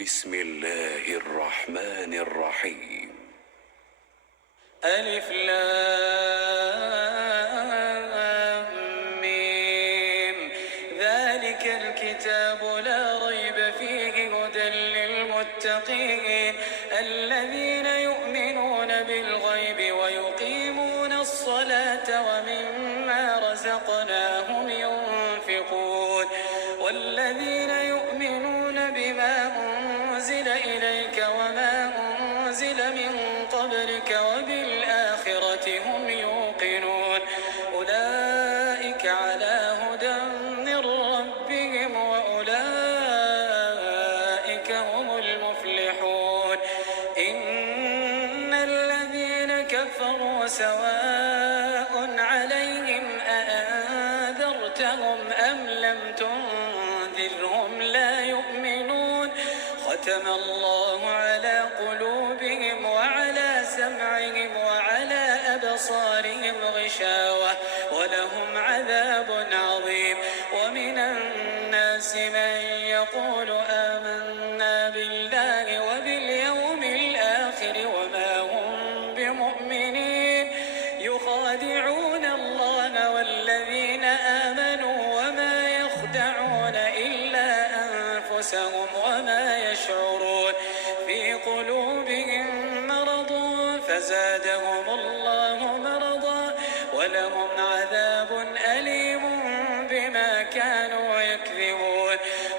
بسم الله الرحمن الرحيم. ألف لام ميم. ذلك الكتاب لا ريب فيه هدى للمتقين الذين يؤمنون بالغيب ويقيمون الصلاة ومما رزقناهم ينفقون والذين يؤمنون بما أنزل إليك وما أنزل من قبلك وبالآخرة هم يوقنون أولئك على هدى من ربهم وأولئك هم المفلحون إن الذين كفروا سواء عليهم أأنذرتهم أم لم تنذرهم لا يؤمنون ختم الله على قلوبهم وعلى سمعهم وعلى أبصارهم غشاوة ولهم عذاب عظيم ومن الناس من يقول آمنا بالله وباليوم الآخر وما هم بمؤمنين يخادعون الله والذين آمنوا وما يخدعون إلا أنفسهم وما يشعرون في قلوبهم مرض فزادهم الله مرضا ولهم عذاب أليم بما كانوا يكذبون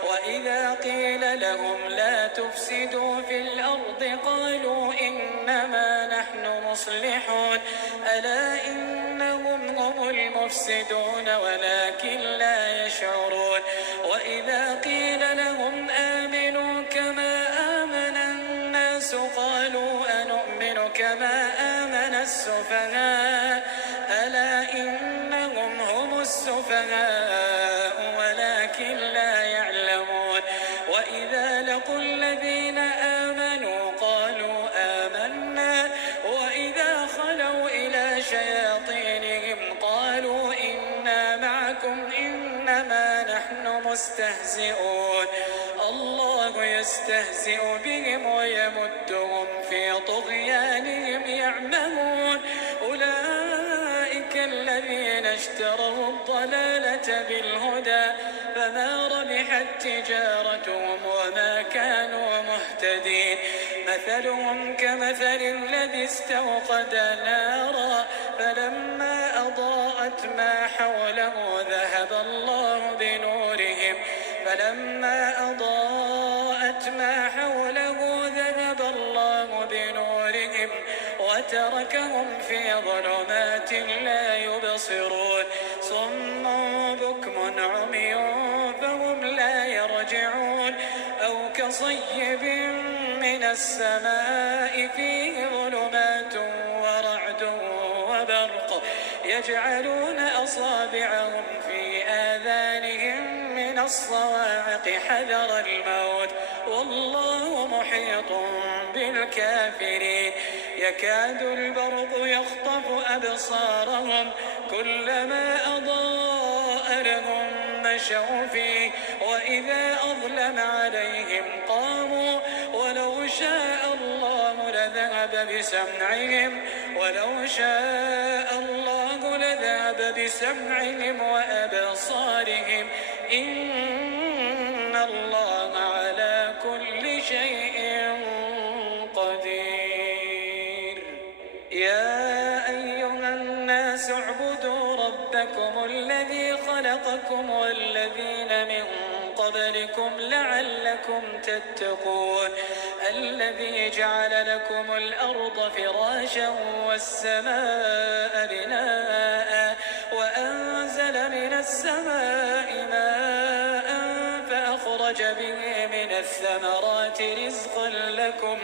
وإذا قيل لهم لا تفسدوا في الأرض قالوا إنما نحن مصلحون ألا إنهم هم المفسدون ولكن لا يشعرون وإذا قيل لهم آمنوا كما آمن الناس قالوا أنؤمن كما آمن السفهاء ألا إنهم هم السفهاء ولكن لا يعلمون وإذا لقوا الذين آمنوا قالوا آمنا وإذا خلوا إلى شياطينهم قالوا إنا معكم إنما نحن مستهزئون الله يستهزئ بهم ويمدهم في طغيانهم يعمهون أولئك الذين اشتروا الضلالة بالهدى فما ربحت تجارتهم وما كانوا مهتدين مثلهم كمثل الذي استوقد نارا فلما أضاءت ما حوله ذهب الله بنورهم وتركهم في ظلمات لا يبصرون صم بكم عمي فهم لا يرجعون أو كصيب من السماء فيه ظلمات ورعد وبرق يجعلون أصابعهم في آذانهم من الصواعق حذر الموت والله محيط بالكافرين يكاد البرق يخطف أبصارهم كلما أضاء لهم مشوا فيه وإذا أظلم عليهم قاموا ولو شاء الله لذهب بسمعهم وأبصارهم إن الله على كل شيء قدير يا أيها الناس اعبدوا ربكم الذي خلقكم والذين من قبلكم لعلكم تتقون الذي جعل لكم الأرض فراشا والسماء بناء وأنزل من السماء ماء فأخرج به من الثمرات رزقا لكم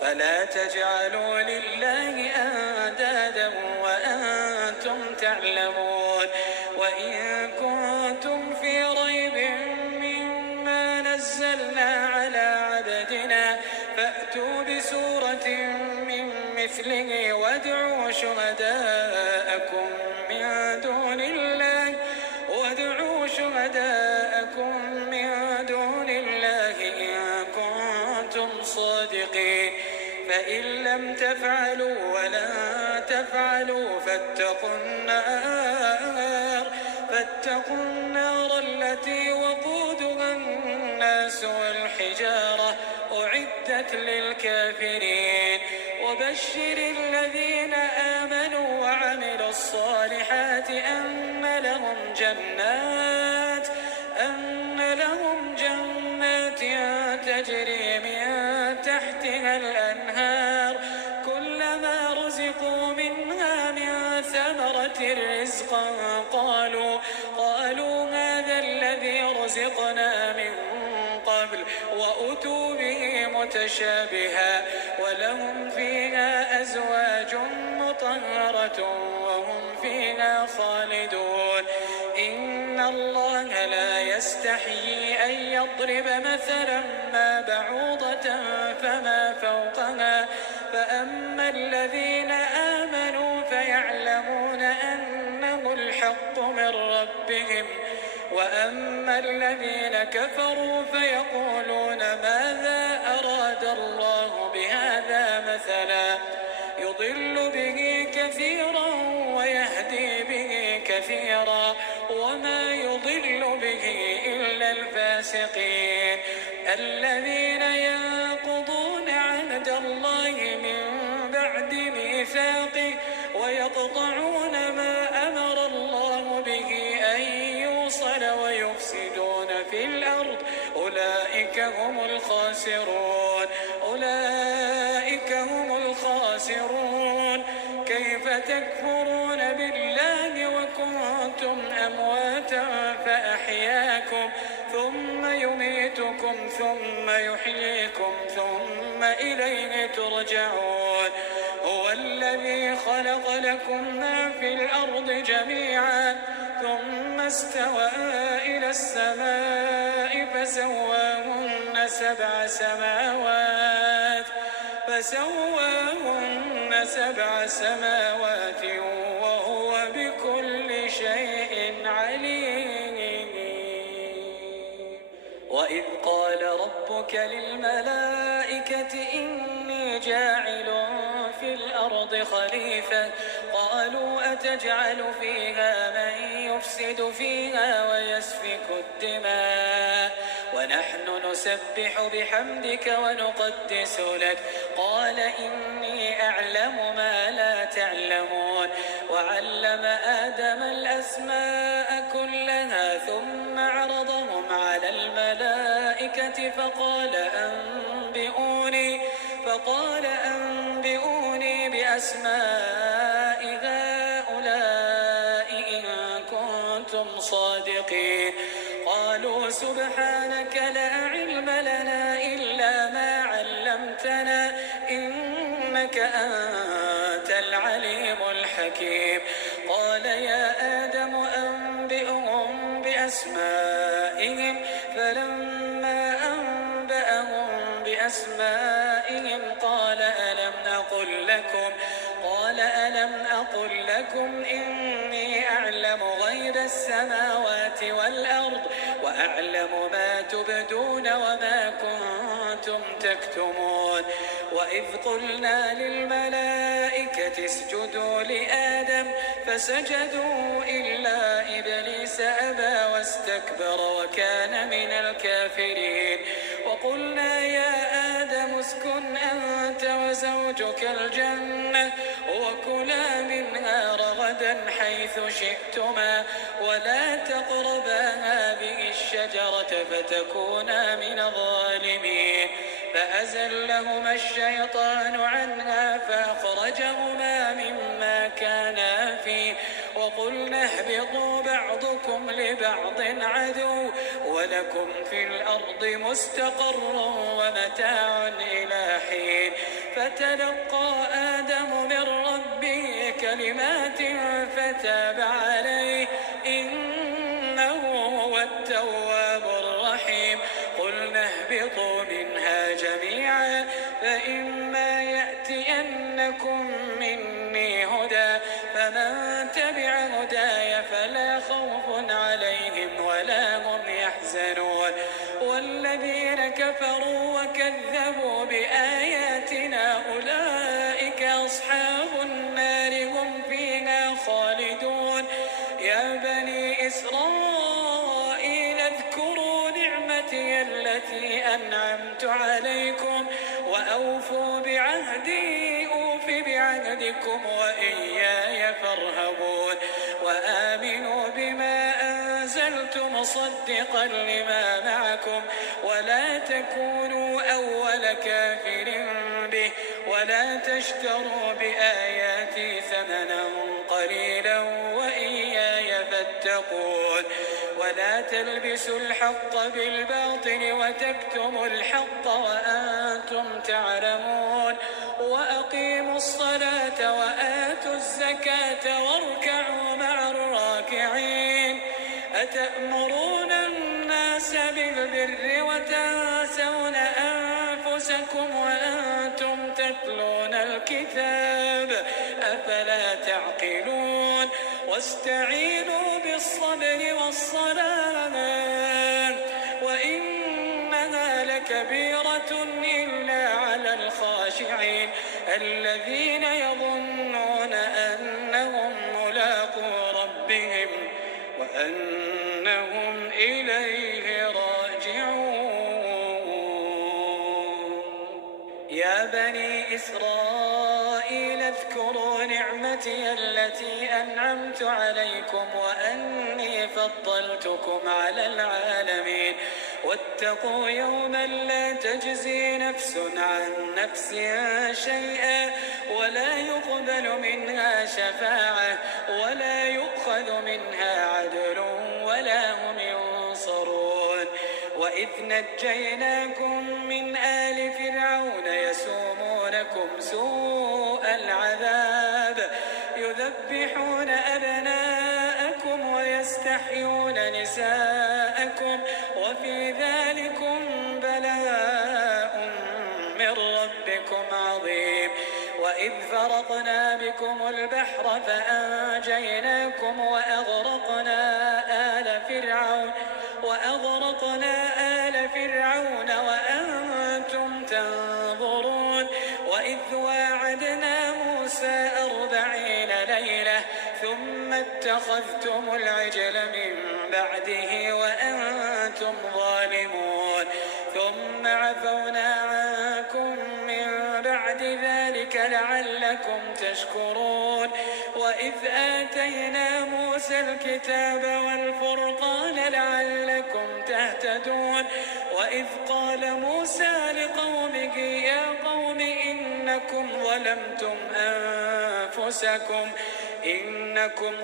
فلا تجعلوا لله أندادا وأنتم تعلمون وإن كنتم في ريب مما نزلنا على عبدنا فأتوا بسورة من مثله وادعوا شهداءكم من دون الله إن كنتم فإن لم تفعلوا ولن تفعلوا فاتقوا النار التي وقودها الناس والحجارة أعدت للكافرين وبشر الذين آمنوا وعملوا الصالحات أن لهم جنات تجري من تحتها الأنهار كلما رزقوا منها من ثمرة رزقا قالوا هذا الذي رزقنا من قبل وأتوا به متشابها ولهم فيها أزواج مطهرة وهم فيها خالدون إن الله لا يستحيي أن يضرب مثلا ما بعوضة فما فوقها فأما الذين آمنوا فيعلمون أنه الحق من ربهم وأما الذين كفروا فيقولون ماذا أراد الله بهذا مثلا يضل به كثيرا ويهدي به كثيرا وما يضل به إلا الفاسقين الذين ينقضون عهد الله من بعد ميثاقه ويقطعون ما أمر الله به أن يوصل ويفسدون في الأرض أولئك هم الخاسرون كيف تكفرون بالله وكنتم أمواتا فأحياكم ثم يميتكم ثم يحييكم ثم إليه ترجعون هو الذي خلق لكم ما في الأرض جميعا ثم استوى إلى السماء فسواهن سبع سماوات وهو بكل شيء عليم وإذ قال ربك للملائكة إني جاعل في الأرض خليفة قالوا أتجعل فيها من يفسد فيها ويسفك الدماء ونحن نسبح بحمدك ونقدس لك قال إني أعلم ما لا تعلمون وعلم آدم الأسماء كلها ثم عرضهم على الملائكة فقال أنبئوني بأسماء هؤلاء إن كنتم صادقين قالوا سبحانك لا علم لنا إلا ما علمتنا إنك أنت العليم الحكيم قال يا آدم أنبئهم بأسمائهم فلما أنبأهم بأسمائهم قال ألم أقل لكم إني أعلم غيب السماوات والأرض وأعلم ما تبدون وما كنتم تكتمون وإذ قلنا للملائكة اسجدوا لآدم فسجدوا إلا إبليس أبى واستكبر وكان من الكافرين وقلنا يا آدم اسكن أنت وزوجك الجنة وكلا منها رغدا حيث شئتما ولا تقربا هذه الشجرة فتكونا من الظالمين فأزلهما الشيطان عنها فأخرجهما مما كانا فيه وقلنا اهبطوا بعضكم لبعض عدو ولكم في الأرض مستقر ومتاع إلى حين فتلقى آدم من ربه كلمات فتاب عليه إنه هو التواب الرحيم قلنا اهبطوا منها جميعا فإما يأتينكم مني هدى فمن تبع هداي فلا خوف عليهم ولا هم يحزنون والذين كفروا وكذبوا بآياتنا أولئك أصحاب النار هم فيها خالدون. يا بني إسرائيل اذكروا نعمتي التي أنعمت عليكم وأوفوا بعهدي أوف بعهدكم وإياي فارهبون. وآمنوا بما أنزلت مصدقا لما معكم ولا تكونوا أول كافر به ولا تشتروا بآياتي ثمنا قليلا وإياي فاتقون. ولا تلبسوا الحق بالباطل وتكتموا الحق وأنتم تعلمون. وأقيموا الصلاة وآتوا الزكاة واركعوا مع الراكعين. أتأمرون الناس بالبر وتنسون أنفسكم وأنتم تتلون الكتاب أفلا تعقلون. واستعينوا بالصبر والصلاة وإنها لكبيرة إلا على الخاشعين الذين يظنون أنهم ملاقو ربهم وأنهم إليه راجعون. يا بني إسرائيل اذكروا نعمتي التي أنعمت عليكم وأني فضلتكم على العالمين. واتقوا يوما لا تجزي نفس عن نفس شيئا ولا يقبل منها شفاعة ولا يؤخذ منها عدل ولا هم ينصرون. وإذ نجيناكم من آل فرعون يسومونكم سوء العذاب يذبحون أبناءكم ويستحيون نساءكم وفي ذلكم بلاء من ربكم عظيم. وإذ فرقنا بكم البحر فأنجيناكم وأغرقنا آل فرعون وأنتم تنظرون. وإذ واعدنا موسى 40 ليلة ثم اتخذتم العجل من بعده وأنتم ظالمون. ثم عفونا عنكم من بعد ذلك لعلكم تشكرون. وإذ آتينا موسى الكتاب والفرقان لعلكم تهتدون. وإذ قال موسى لقومه يا قوم إنكم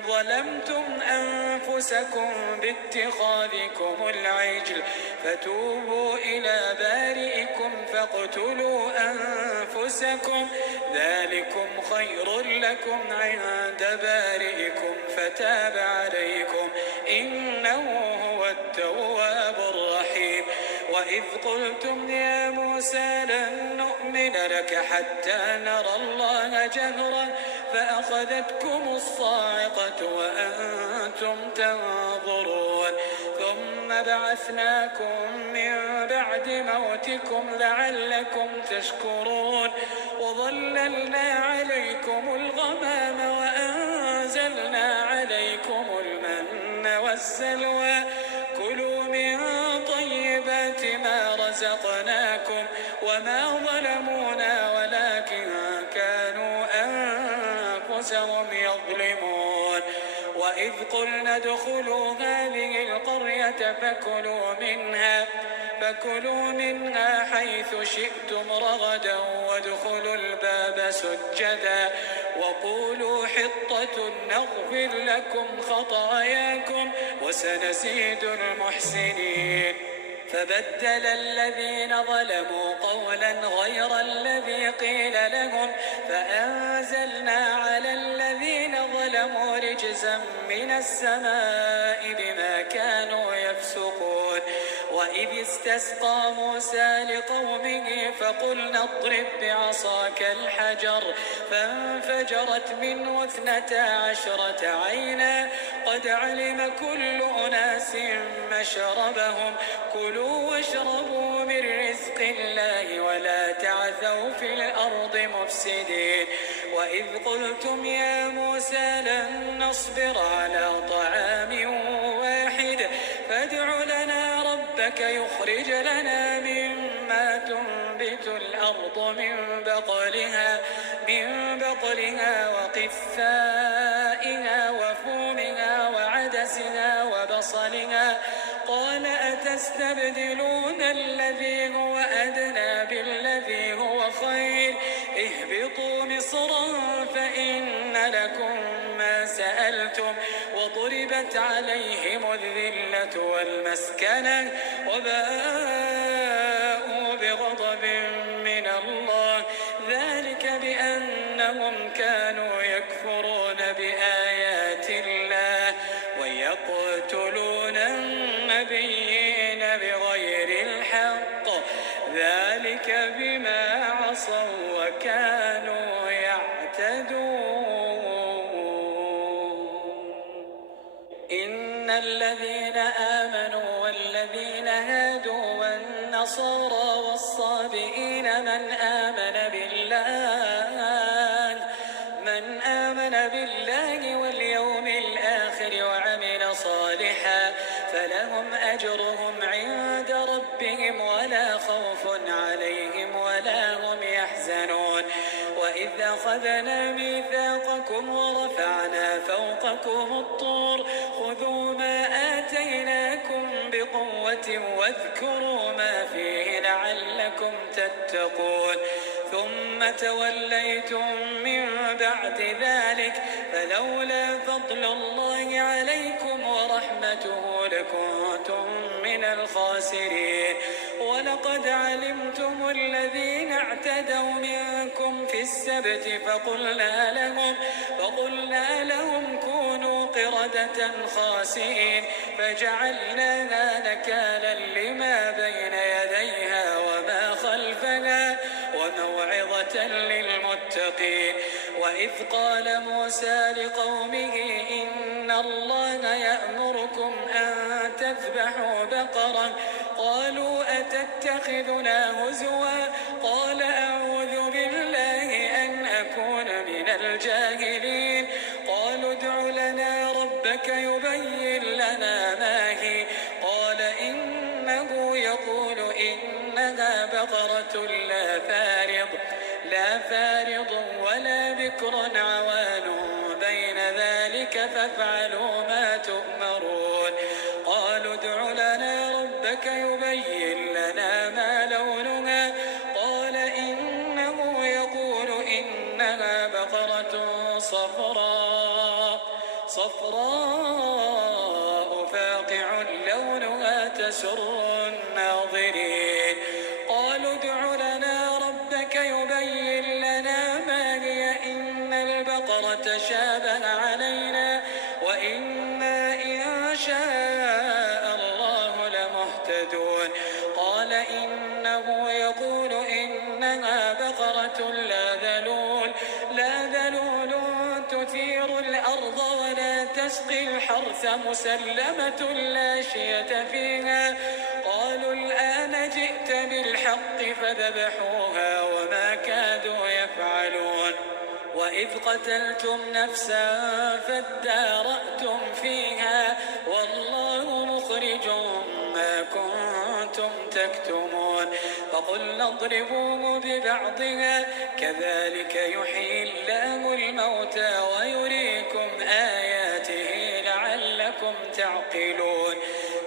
ظلمتم أنفسكم باتخاذكم العجل فتوبوا إلى بارئكم فاقتلوا أنفسكم ذلكم خير لكم عند بارئكم فتاب عليكم إنه هو التواب الرحيم. وإذ قلتم يا موسى لن نؤمن لك حتى نرى الله جهرا فأخذتكم الصاعقة وأنتم تنظرون. ثم بعثناكم من بعد موتكم لعلكم تشكرون. وظللنا عليكم الغمام وأنزلنا عليكم المن والسلوى كلوا من طيبات ما رزقناكم وما ظلمونا ولكن كانوا أنفسهم يظلمون. وإذ قلنا ادخلوا هذه القرية فكلوا منها حيث شئتم رغدا وادخلوا الباب سجدا وقولوا حطة نغفر لكم خطاياكم وسنزيد المحسنين. فبدل الذين ظلموا قولا غير الذي قيل لهم فأنزلنا على الذين ظلموا رجزا من السماء بما كانوا يفسقون. وإذ استسقى موسى لقومه فقلنا اضرب بعصاك الحجر فانفجرت منه 12 عينا قد علم كل أناس مشربهم كلوا واشربوا من رزق الله ولا تعثوا في الأرض مفسدين وإذ قلتم يا موسى لن نصبر على طعام واحد فادع لنا ربك يخرج لنا مما تنبت الأرض من بقلها وقثائها وفومها وعدسها وبصلها قال أتستبدلون الذي هو أدنى بالذي هو خير اهبطوا مصرا فإن لكم ما سألتم وضربت عليهم الذلة والمسكنة وباءوا بغضب من الله ذلك بأنهم كانوا يكفرون بآيات الله ويقتلون النبيين بغير الحق ذلك بما عصوا وكانوا يعتدون إن الذين آمنوا والذين هادوا والنصارى والصابئين من آمن بالله واليوم الآخر وعمل صالحا فلهم أجرهم عند ربهم ولا خوف عليهم ولا هم يحزنون وإذ أخذنا ميثاقكم ورفعنا فوقكم الطور خذوا ما آتيناكم بقوة واذكروا ما فيه لعلكم تتقون ثم توليتم من بعد ذلك فلولا فضل الله عليكم ورحمته لكنتم من الخاسرين ولقد علمتم الذين اعتدوا منكم في السبت فقلنا لهم كونوا قردة خاسئين فجعلناها نكالا لما بين يديها وما خلفها وموعظة للمتقين وإذ قال موسى لقومه إن الله يأمركم أن تذبحوا بقرة قالوا أتتخذنا هزوا قال أعوذ بالله أن أكون من الجاهلين قالوا ادع لنا ربك يبين لنا ما هي قال إنه يقول إنها بقرة لا فارض ولا بكر عوان بين ذلك فافعلوا ما تؤمرون قالوا ادع لنا ربك يبين لنا ما لونها قال إنه يقول إنها بقرة صفراء فاقع لونها تسر الناظرين قالوا ادع لنا ربك يبين لنا ما هي إن البقرة شابه علينا وإنا إن شاء الله لمهتدون قال إنه يقول إنها بقرة لا ذلول تثير الأرض ولا تسقي الحرث مسلمة لا شية فيها قالوا الآن جئت بالحق فذبحوها وما كادوا يفعلون وإذ قتلتم نفسا فادارأتم فيها والله مخرج ما كنتم تكتمون فقلنا اضربوه ببعضها كذلك يحيي الله الموتى ويريكم آياته لعلكم تعقلون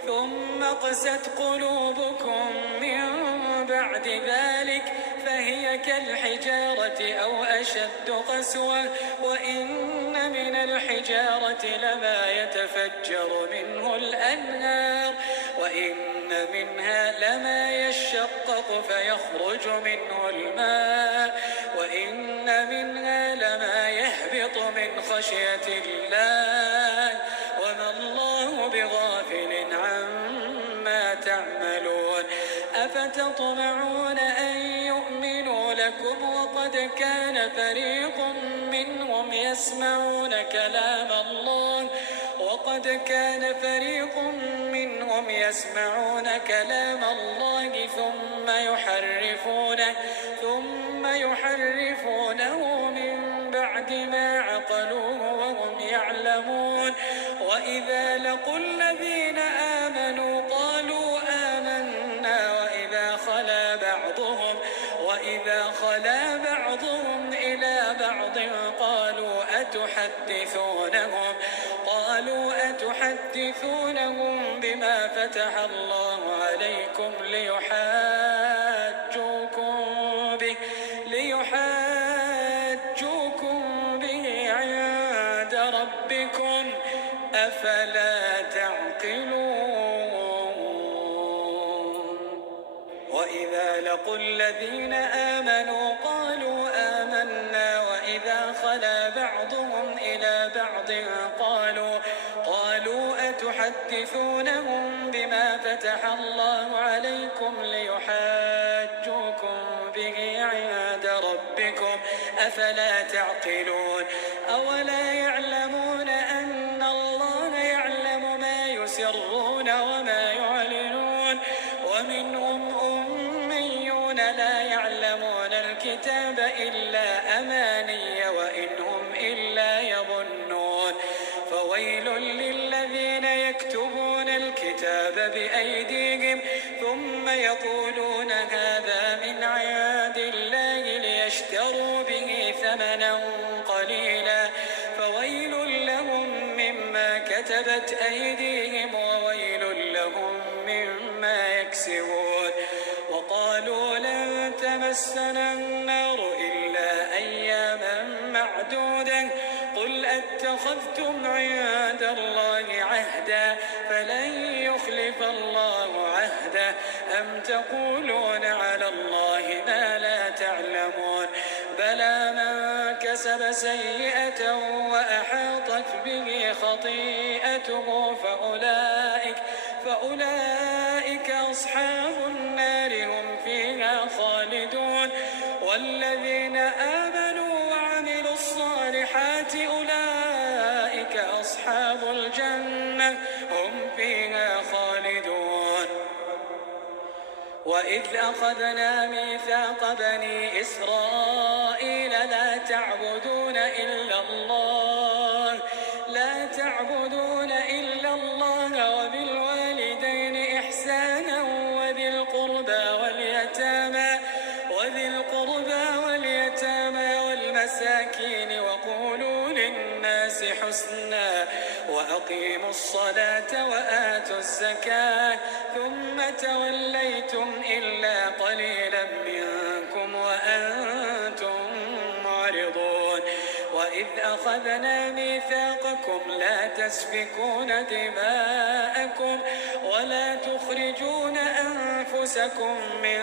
ثم قست قلوبكم من بعد ذلك فهي كالحجارة أو أشد قسوة وإن من الحجارة لما يتفجر منه الأنهار وإن منها لما يشقق فيخرج منه الماء وإن منها لما يهبط من خشية الله وما الله بغافل عما عما تعملون أفتطمعون أن يؤمنوا لكم وقد كان فريق منهم يسمعون كلام الله ثم يحرفونه من بعد ما عقلوه وهم يعلمون وإذا لقوا الذين آمنوا قالوا آمنا وإذا خلا بعضهم إلى بعض قالوا أتحدثونهم بما فتح الله عليكم ليحاجوكم به عند ربكم أفلا تعقلون وإذا لقوا الذين آمنوا قالوا آمنا وإذا خلا بعضهم إلى بعض قالوا أتحدثونهم بما فتح الله عليكم ليحاجوكم به عند ربكم أفلا تعقلون أولا يعلمون أن الله يعلم ما يسرون وما يعلنون ومنهم أميون لا يعلمون الكتاب إلا أماني وإن هم إلا يظنون فويل للذين يكتبون الكتاب بأيديهم ثم يقولون هذا من عند الله ليشتروا به ثمنا قليلا فويل لهم مما كتبت أيديهم وويل لهم مما يكسبون وقالوا لن تمسنا النار إلا أياما معدودة قل أتخذتم عند الله عهدا فلن يخلف الله عهده أم تقولون على الله ما لا تعلمون بلى من كسب سيئة وأحاطت به خطيئته فأولئك أصحاب النار هم فيها خالدون والذين آمنوا وعملوا الصالحات أولئك أصحاب الجنة هم فيها خالدون وإذ أخذنا ميثاق بني إسرائيل لا تعبدون إلا الله وبالوالدين إحسانا وذي القربى واليتامى والمساكين وقولوا للناس حسنا وأقيموا الصلاة وآتوا الزكاة ثم توليتم إلا قليلا منكم وأنتم معرضون وإذ أخذنا ميثاقكم لا تسفكون دماءكم ولا تخرجون أنفسكم من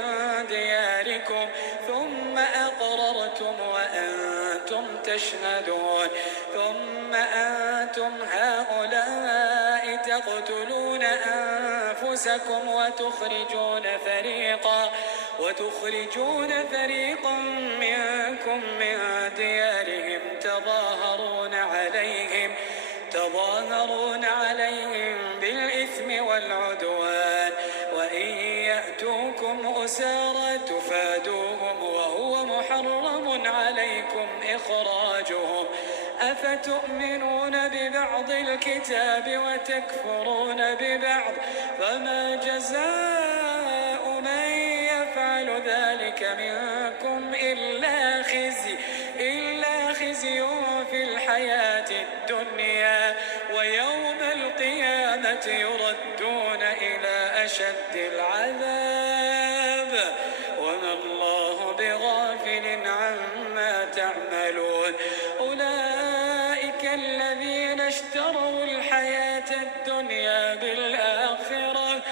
دياركم ثم أقررتم وأنتم تشهدون ثم أنتم هؤلاء تقتلون أنفسكم وتخرجون فريقا منكم من ديارهم تظاهرون عليهم بالإثم والعدوان وإن يأتوكم أسارى تفادوهم وهو محرم عليكم إخراجهم أفتؤمنون ببعض الكتاب وتكفرون ببعض فما جزاء من يفعل ذلك منكم إلا خزي في الحياة الدنيا ويوم القيامة يردون إلى أشد العذاب وما الله بغافل عما تعملون أولئك الذين اشتروا الحياة الدنيا بالآخرة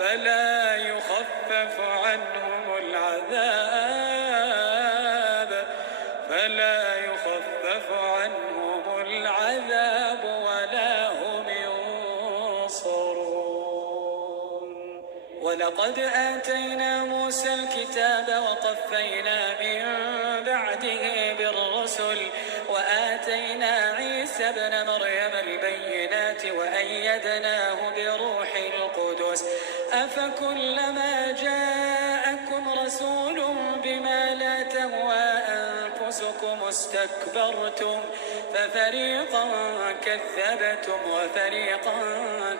فلا يخفف عنهم العذاب لا يخفف عنهم العذاب ولا هم ينصرون. ولقد آتينا موسى الكتاب وقفينا من بعده بالرسل وآتينا عيسى ابن مريم البينات وأيدناه بروح القدس أفكلما جاءكم رسول بما لا تهوى أنفسكم استكبرتم ففريقا كذبتم وفريقا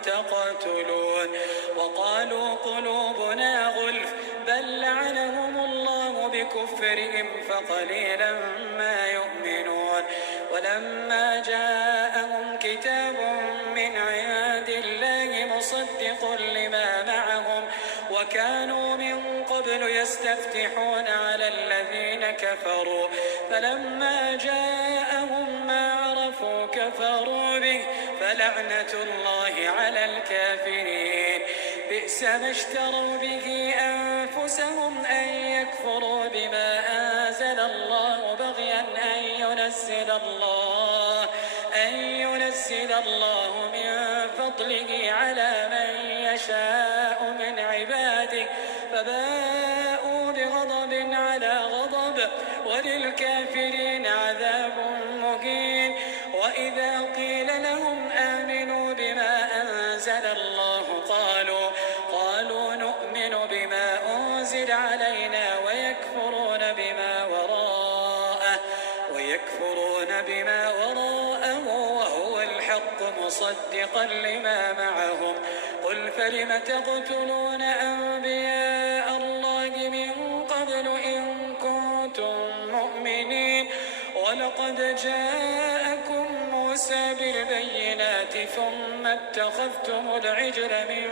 تقتلون وقالوا قلوبنا غلف بل لعنهم الله بكفرهم فقليلا ما يؤمنون. ولما جاءهم كتاب من عند الله مصدق لما معهم وكانوا من قبل يستفتحون على الذين كفروا فلما جاءهم ما عرفوا كفروا به فلعنة الله على الكافرين. بئس ما اشتروا به أنفسهم أن يكفروا بما أنزل الله بغيا أن ينزل الله من فضله على من يشاء من عباده فباءوا بغضب على غضب وللكافرين عذاب مهين. وإذا قيل لهم آمنوا بما أنزل الله قالوا نؤمن بما أنزل علينا ويكفرون بما وراءه وهو الحق مصدقا لما معهم. قل فلم تقتلون أنبياء الله من قبل إن كنتم مؤمنين ولقد جاءكم موسى بالبينات ثم اتخذتم العجل من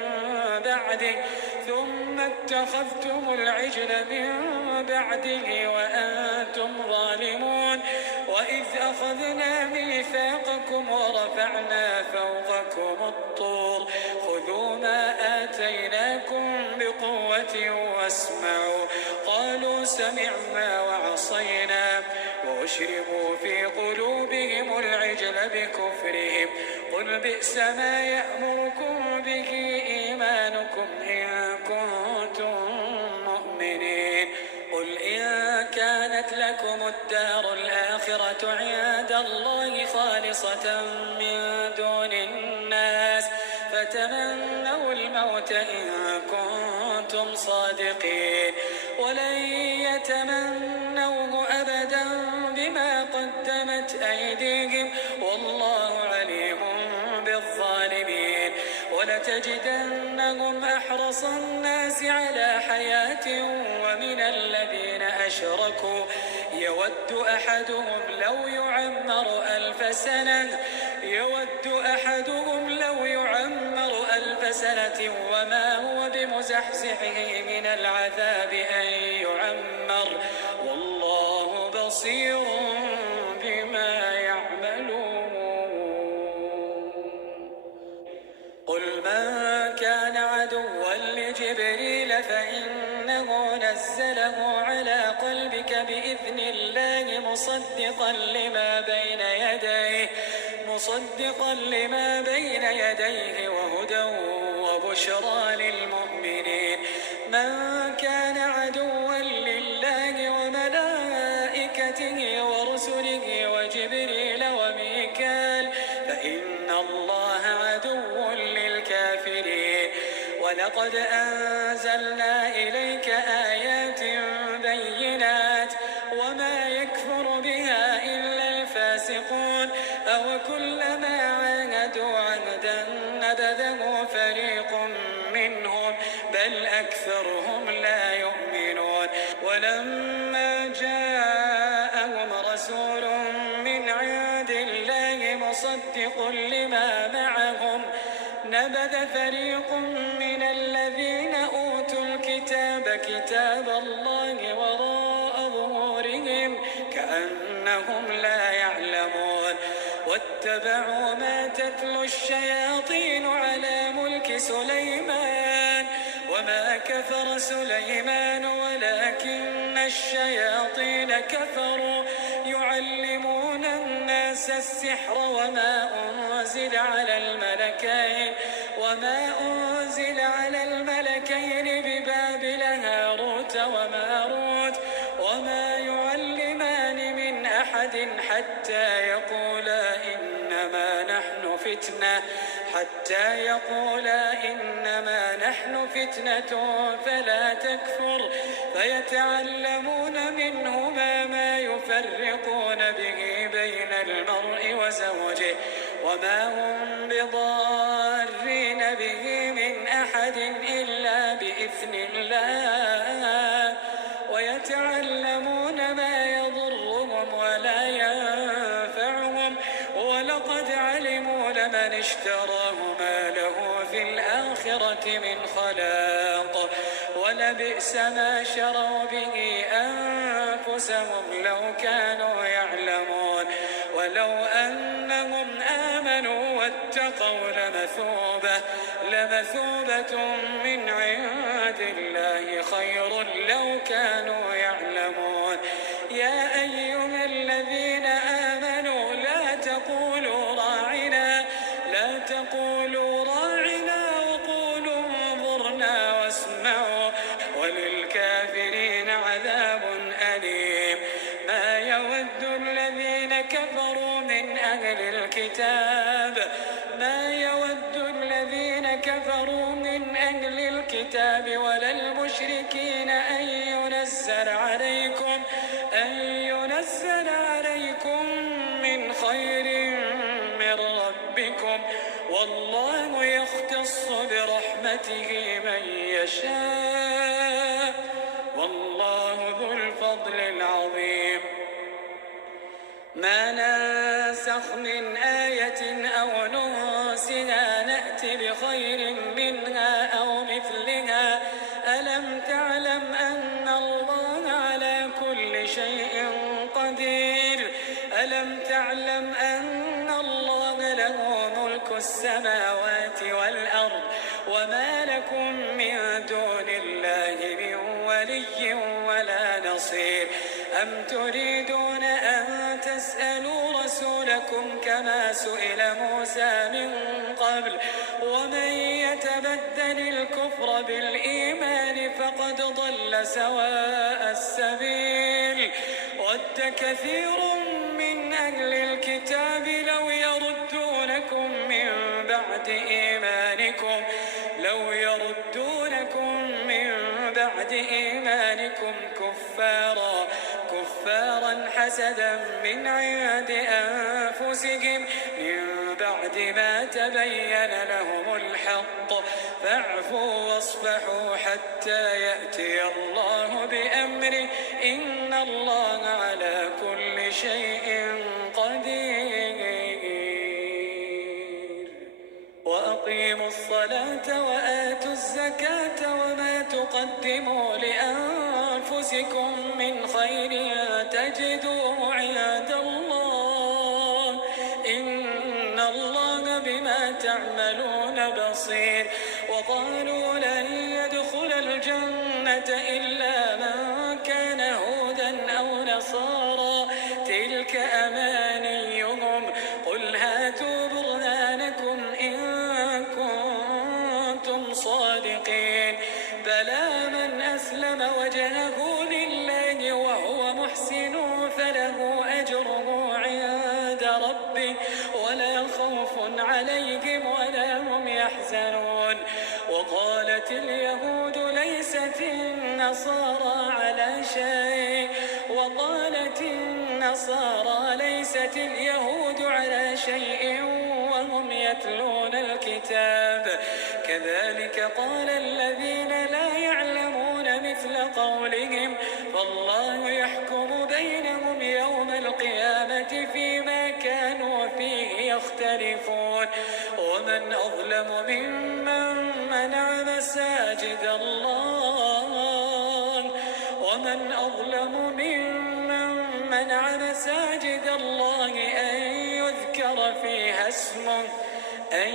بعده وأنتم ظالمون. وإذ أخذنا ميثاقكم ورفعنا فوقكم الطور خذوا ما آتيناكم بقوة واسمعوا قالوا سمعنا وعصينا وأشربوا في قلوبهم العجل بكفرهم. قل بئس ما يأمركم به إيمانكم إن كنتم مؤمنين. قل إن كانت لكم الدار الآخرة عند الله خالصة من دون الناس فتمنوا الموت إن كنتم صادقين ولن يتمنوه أبدا بما قدمت أيديهم والله عليم بالظالمين. ولتجدنهم أحرص الناس على حياة ومن الذين أشركوا يود أحدهم لو يعمر ألف سنة وما هو بمزحزحه من العذاب أن يعمر والله بصير بما يعملون. قل من كان عدوا لجبريل فإنه نزله على قلبك بإذن الله مصدقا لما بين يديه وهدى وبشرى للمؤمنين. من كان عدوا لله وملائكته ورسله وجبريل وميكال فإن الله عدو للكافرين. ولقد أنزلنا إليك آيات بينات وما يكفر بها إلا الفاسقون. أو كلما عاهدوا عهدا نبذه فريق منهم بل أكثرهم لا يؤمنون. ولما جاءهم رسول من عند الله مصدق لما معهم نبذ فريق من الذين أوتوا الكتاب كتاب الله وراء ظهورهم كأنهم لا يعلمون. واتبعوا ما تتلو الشياطين على ملك سليمان وما كفر سليمان ولكن الشياطين كفروا يعلمون ينسى السحر وما أنزل على الملكين ببابل هاروت وماروت وما يعلمان من أحد حتى يقولا إنما نحن فتنة فلا تكفر فيتعلمون منهما ما يفرقون به بين المرء وزوجه وما هم بضارين به من أحد إلا بإذن الله ويتعلمون ما يضرهم ولا ينفعهم ولقد علموا لمن اشتراه ما له في الآخرة من خلاق ولبئس ما شروا به أنفسهم لو كانوا يعلمون ولو أنهم آمنوا واتقوا لمثوبة من عند الله خير لو كانوا يعلمون يا أيها الذين آمنوا لا تقولوا راعنا وقولوا انظرنا واسمعوا وللكافرين عذاب أليم ما يود الذين كفروا من أهل الكتاب ولا المشركين أن ينزل عليكم من خير من ربكم والله يختص برحمته من يشاء والله ذو الفضل العظيم ما ننسخ من آية أو ننسها نأت بخير منها أو مثلها ألم تعلم أن الله على كل شيء قدير ألم تعلم أن الله له ملك السماوات والأرض وما لكم من دون الله من ولي ولا نصير أم تريدون أن تسألوا رسولكم كما سئل موسى من قبل ومن يتبدل الكفر بالإيمان فقد ضل سواء السبيل ود كثير من أهل الكتاب لو يردونكم من بعد إيمانكم كفارا حسدا من عند أنفسهم من بعد ما تبين لهم الحق فاعفوا واصفحوا حتى يأتي الله بأمره إن الله على كل شيء قدير وأقيموا الصلاة وآتوا الزكاة وما تقدموا لأنفسكم من خير تجدوه عند الله إن الله بما تعملون بصير وقالوا لن يدخل الجنة إلا من كان هودا أو نصارى تلك أمانيهم قل هاتوا برهانكم إن كنتم صادقين بلى من أسلم وجهه لله وهو محسن فله أجره عند ربه ولا خوف عليهم ولا هم يحزنون وقالت اليهود ليست النصارى اليهود على شيء وهم يتلون الكتاب كذلك قال الذين لا يعلمون مثل قولهم فالله يحكم بينهم يوم القيامة فيما كانوا فيه يختلفون ومن أظلم ممن منع مساجد الله أن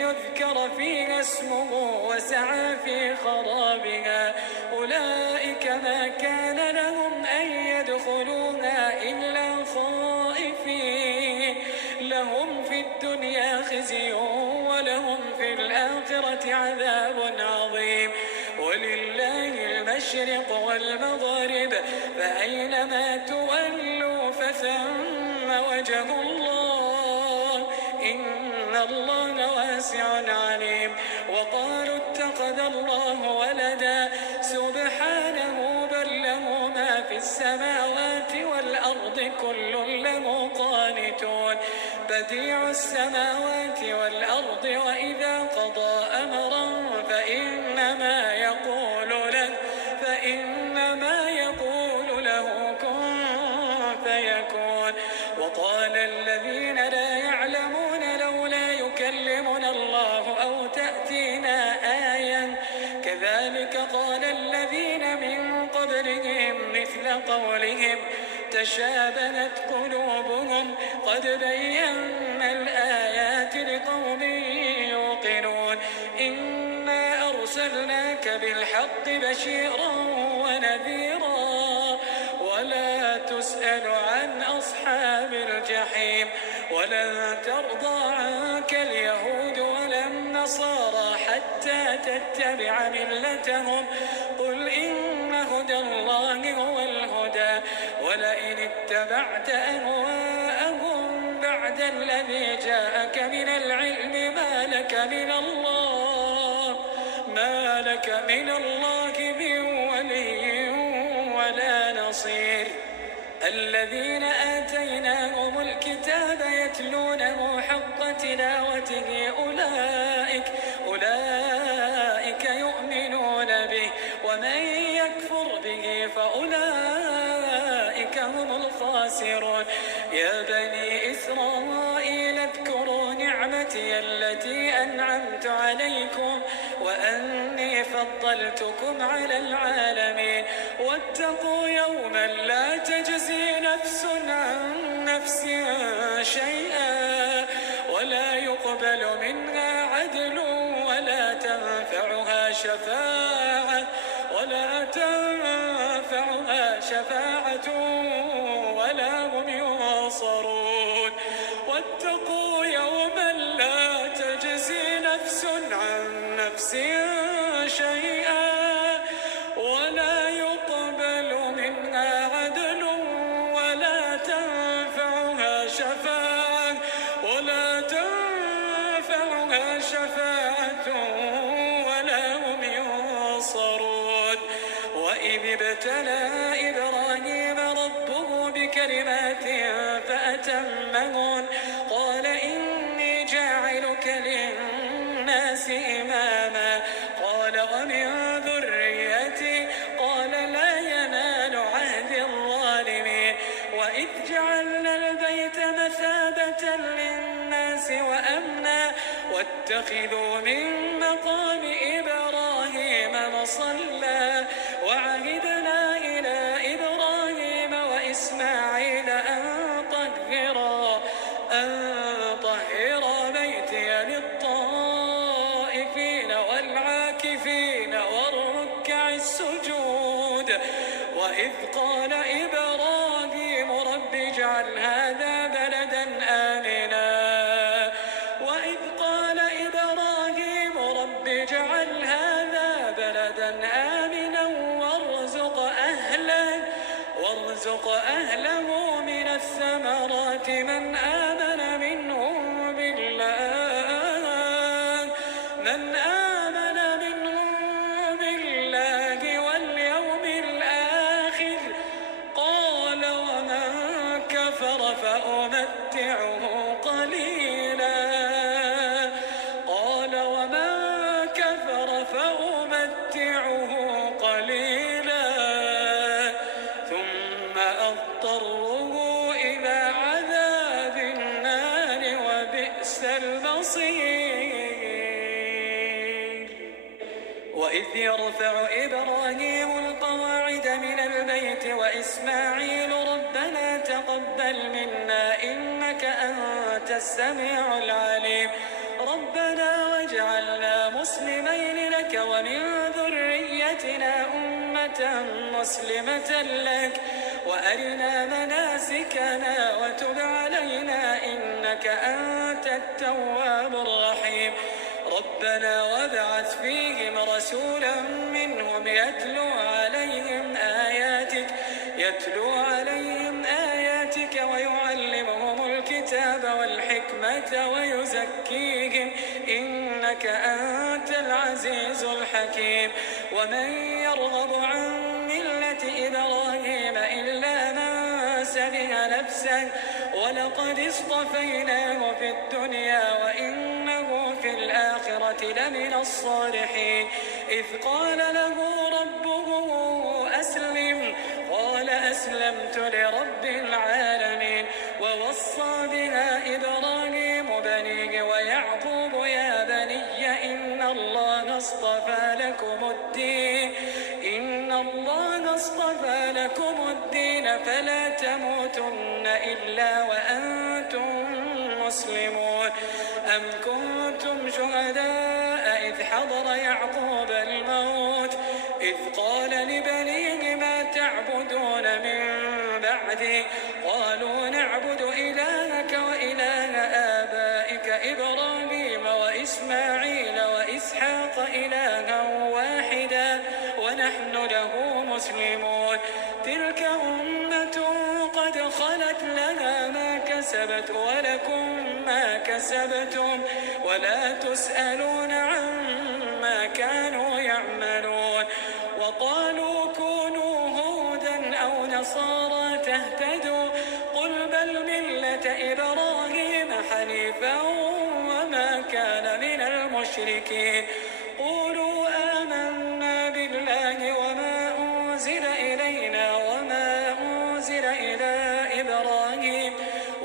يذكر فيها اسمه وسعى في خرابها أولئك ما كان لهم أن يدخلوها إلا خائفين الدنيا خزي ولهم في الآخرة عذاب عظيم. ولله المشرق والمغرب فأينما تولوا فثم وجه الله إن الله واسع عليم. وقالوا اتخذ الله ولدا سبحانه بل له ما في السماوات والأرض كل له قانتون. بديع السماوات والأرض وإذا قضى أمرا فإنما يقول له كن فيكون. وقال الذين لا يعلمون لولا يكلمنا الله أو تأتينا آية كذلك قال الذين من قبلهم مثل قولهم تشابهت قلوبهم قد بينا الآيات لقوم يوقنون. إنا أرسلناك بالحق بشيرا ونذيرا ولا تسأل عن أصحاب الجحيم. ولن ترضى عنك اليهود ولا النصارى حتى تتبع ملتهم قل إن هدى الله هو الهدى ولئن اتبعت أهواءهم بعد الذي جاءك من العلم ما لك من الله من ولي ولا نصير. الذين آتيناهم الكتاب يتلونه حق تلاوته أولئك يؤمنون به ومن يكفر به فأولئك هم الخاسرون. يا بني إسرائيل اذكروا نعمتي التي أنعمت عليكم وأني فضلتكم على العالمين. واتقوا يوما لا تجزي نفس عن نفس شيئا ولا يقبل منها عدل ولا تنفعها شفاعة ولا هم ينصرون. واتقوا يوما لا تجزي نفس عن نفس شيئا ولا يقبل منها عدل ولا تنفعها شفاعة ولا هم ينصرون. وإذ ابتلى إبراهيم ربه بكلمات فأتمهن قال إني جاعلك للناس إماما قال ومن ذريتي قال لا ينال عهد الظالمين. وإذ جعلنا البيت مثابة للناس وأمنا واتخذوا من مقام إبراهيم مصلى وعهدنا إلى إبراهيم وإسماعيل أن طهرا بيتي للطائفين والعاكفين والركع السجود. وإذ قال إبراهيم رب اجعل هذا بلدا آمنا وارزق أهله من الثمرات من آمن منهم بالله واليوم الآخر قال ومن كفر فأمتعه قليلا ثم أضطره إلى عذاب النار وبئس المصير. وإذ يرفع إبراهيم القواعد من البيت وإسماعيل ربنا تقبل منا إنك أنت السميع العليم ربنا واجعلنا مسلمين لك ومن ذريتنا أمة مسلمة لك وأرنا مناسكنا وتب علينا إنك أنت التواب الرحيم ربنا وابعث فيهم رسولا منهم يتلو عليهم آياتك ويعلمهم الكتاب والحكمة ويزكيهم إنك أنت العزيز الحكيم ومن يرغب عن ملة إبراهيم إلا من سفه نفسه ولقد اصطفيناه في الدنيا وإنه في الآخرة لمن الصالحين إذ قال له ربه أسلم قال أسلمت لرب العالمين ووصى بها إبراهيم بنيه ويعقوب يا بني إن الله اصطفى لكم الدين فلا تموتن إلا وأنتم مسلمون أم كنتم شهداء إذ حضر يعقوب الموت إذ قال لبنيه ما تعبدون من بعدي قالوا نعبد إلهك وإله آبائك إبراهيم وإسماعيل وإسحاق إلها واحدا ونحن له مسلمون تلك أمة قد خلت لها ما كسبت ولكم ما كسبتم ولا تسألون عما كانوا يعملون وقالوا كونوا هودا أو نصارى تهتدوا قل بل ملة إبراهيم حنيفا وما كان من المشركين قولوا آمنا بالله وما أنزل إلينا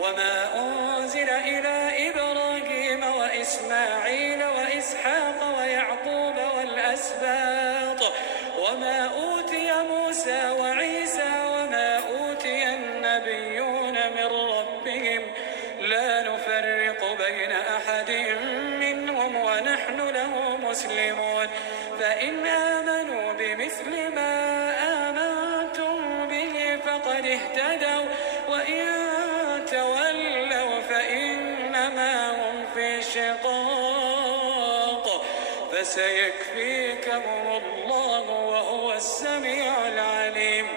وما أنزل إلى إبراهيم وإسماعيل وإسحاق ويعقوب والأسباط وما أوتي موسى وعيسى وما أوتي النبيون من ربهم لا نفرق بين أحد منهم ونحن له مسلمون فإن آمنوا بمثل ما آمنتم به فقد اهتدوا وإن تولوا فإنما هم في شقاق فسيكفيكهم الله وهو السميع العليم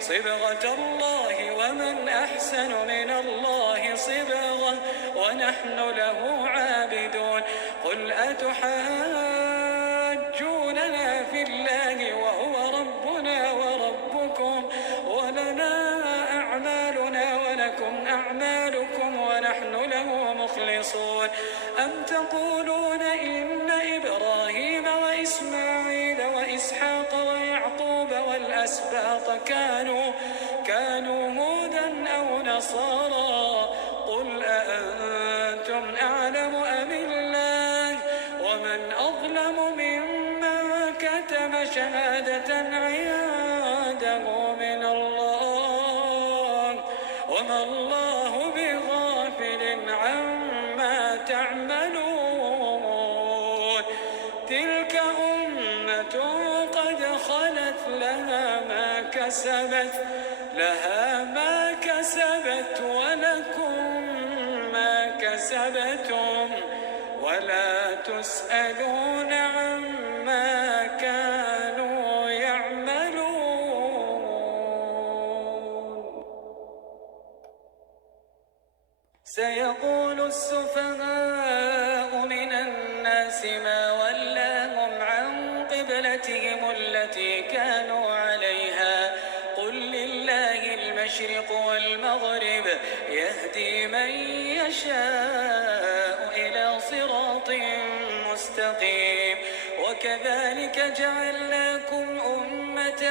صبغة الله ومن أحسن من الله صبغة ونحن له عابدون قل أتحاجوننا في الله وهو ربنا وربكم ولنا أعمالنا ولكم أعمالكم ونحن له مخلصون أم تقولون إن إبراهيم وإسماعيل وإسحاق ويعقوب والأسباط كانوا هودا أو نصارى قل أأنتم أعلم أم الله ومن أظلم ممن كتم شهادة عنده من الله وما الله بغافل عما تعملون تلك أمة قد خلت لها ما كسبت ولكم ما كسبتم ولا تسألون عما كانوا يعملون سيقول السفهاء من الناس ما ولاهم عن قبلتهم التي كانوا عليها قل لله المشرق والمغرب يهدي من يشاء إلى صراط مستقيم وكذلك جعلناكم أمة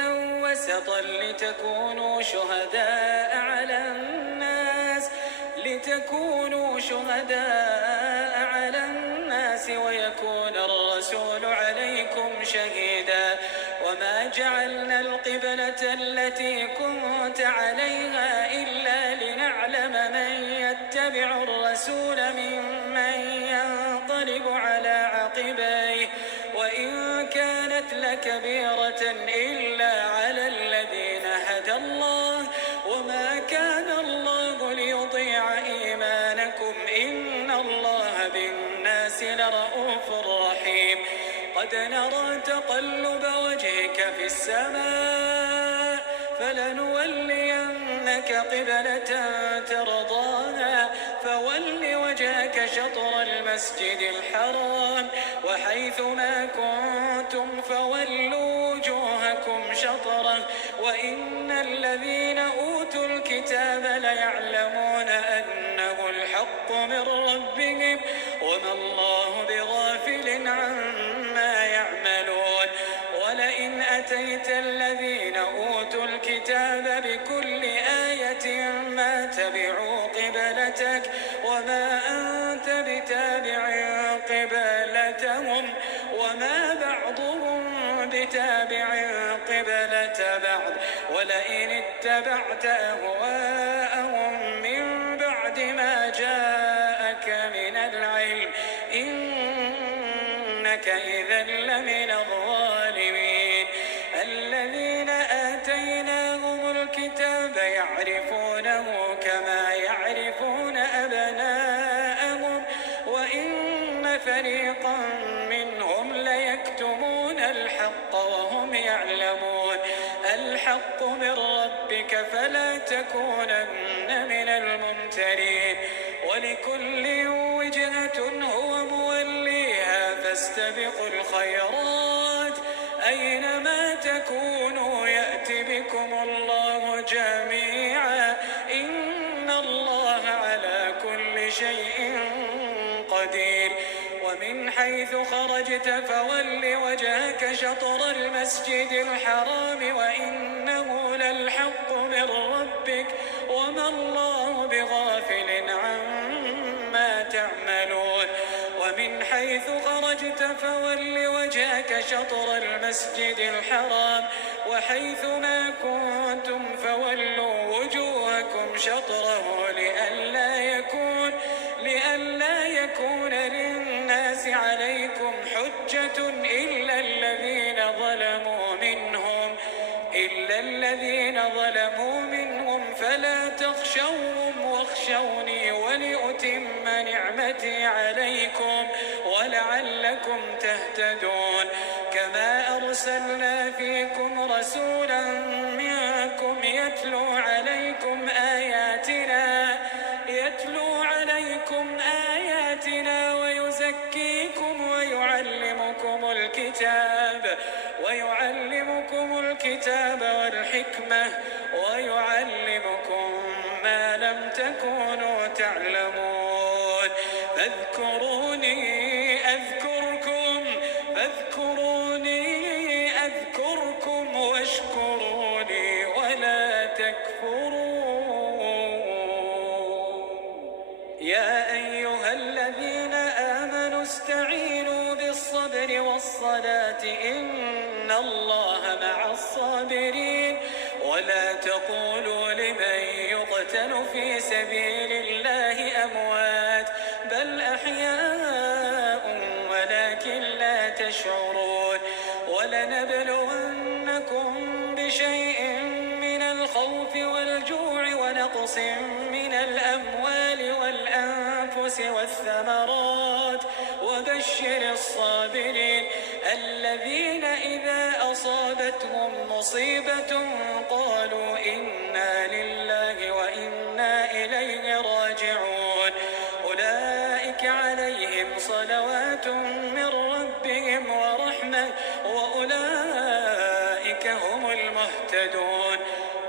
وسطا لتكونوا شهداء على الناس ويكون الرسول عليكم شهيدا وما جعلنا القبلة التي كنت عليها إلا لنعلم من يتبع الرسول ممن ينقلب على عقبيه وإن كانت لكبيرة إلا على الذين هدى الله وما كان الله ليضيع إيمانكم إن الله رءوف رحيم. قد نرى تقلب وجهك في السماء فلنولينك قبلة ترضاها فول وجهك شطر المسجد الحرام وحيث ما كنتم فولوا وجوهكم شطره وإن الذين أوتوا الكتاب ليعلمون أنه الحق من ربهم وما الله بغافل عما يعملون. ولئن أتيت الذين أوتوا الكتاب بكل آية ما تبعوا قبلتك وما أنت بتابع قبلتهم وما بعضهم بتابع قبلة بعض ولئن اتبعت أهواءهم من بعد ما جاءك من العلم إنك إذا لمن الظالمين. الذين آتيناهم الكتاب يعرفونه كما يعرفون أبناءهم وإن فريقا منهم ليكتمون الحق وهم يعلمون. الحق من ربك فلا تكونن من الممترين. ولكل وجهة هو موليها فاستبقوا الخيرات أينما تكونوا يأت بكم الله جميعا إن الله على كل شيء قدير. ومن حيث خرجت فول وجهك شطر المسجد الحرام وإنه للحق من ربك وما الله بغافل عما تعملون. ومن حيث خرجت فول وجهك شطر المسجد الحرام وحيث ما كنتم فولوا وجوهكم شطره لئلا يكون للناس عليكم حجة إلا الذين ظلموا منهم فلا تخشوهم واخشوني ولأتم نعمتي عليكم ولعلكم تهتدون. كما أرسلنا فيكم رسولا منكم يتلو عليكم آياتنا ويزكيكم ويعلمكم الكتاب والحكمة ويعلمكم ما لم تكونوا تعلمون. فاذكروني أذكركم واشكروا لي ولا تكفرون. يا أيها الذين آمنوا استعينوا بالصبر والصلاة إن الله مع الصابرين. ولا تقولوا لمن يقتل في سبيل الله أموات بل أحياء ولكن لا تشعرون. ولنبلونكم بشيء من الخوف والجوع ونقص من الأموال والأنفس والثمرات وبشر الصابرين الذين إذا أصابتهم مصيبة قالوا إنا لله وإنا إليه راجعون. أولئك عليهم صلوات من ربهم ورحمة وأولئك هم المهتدون.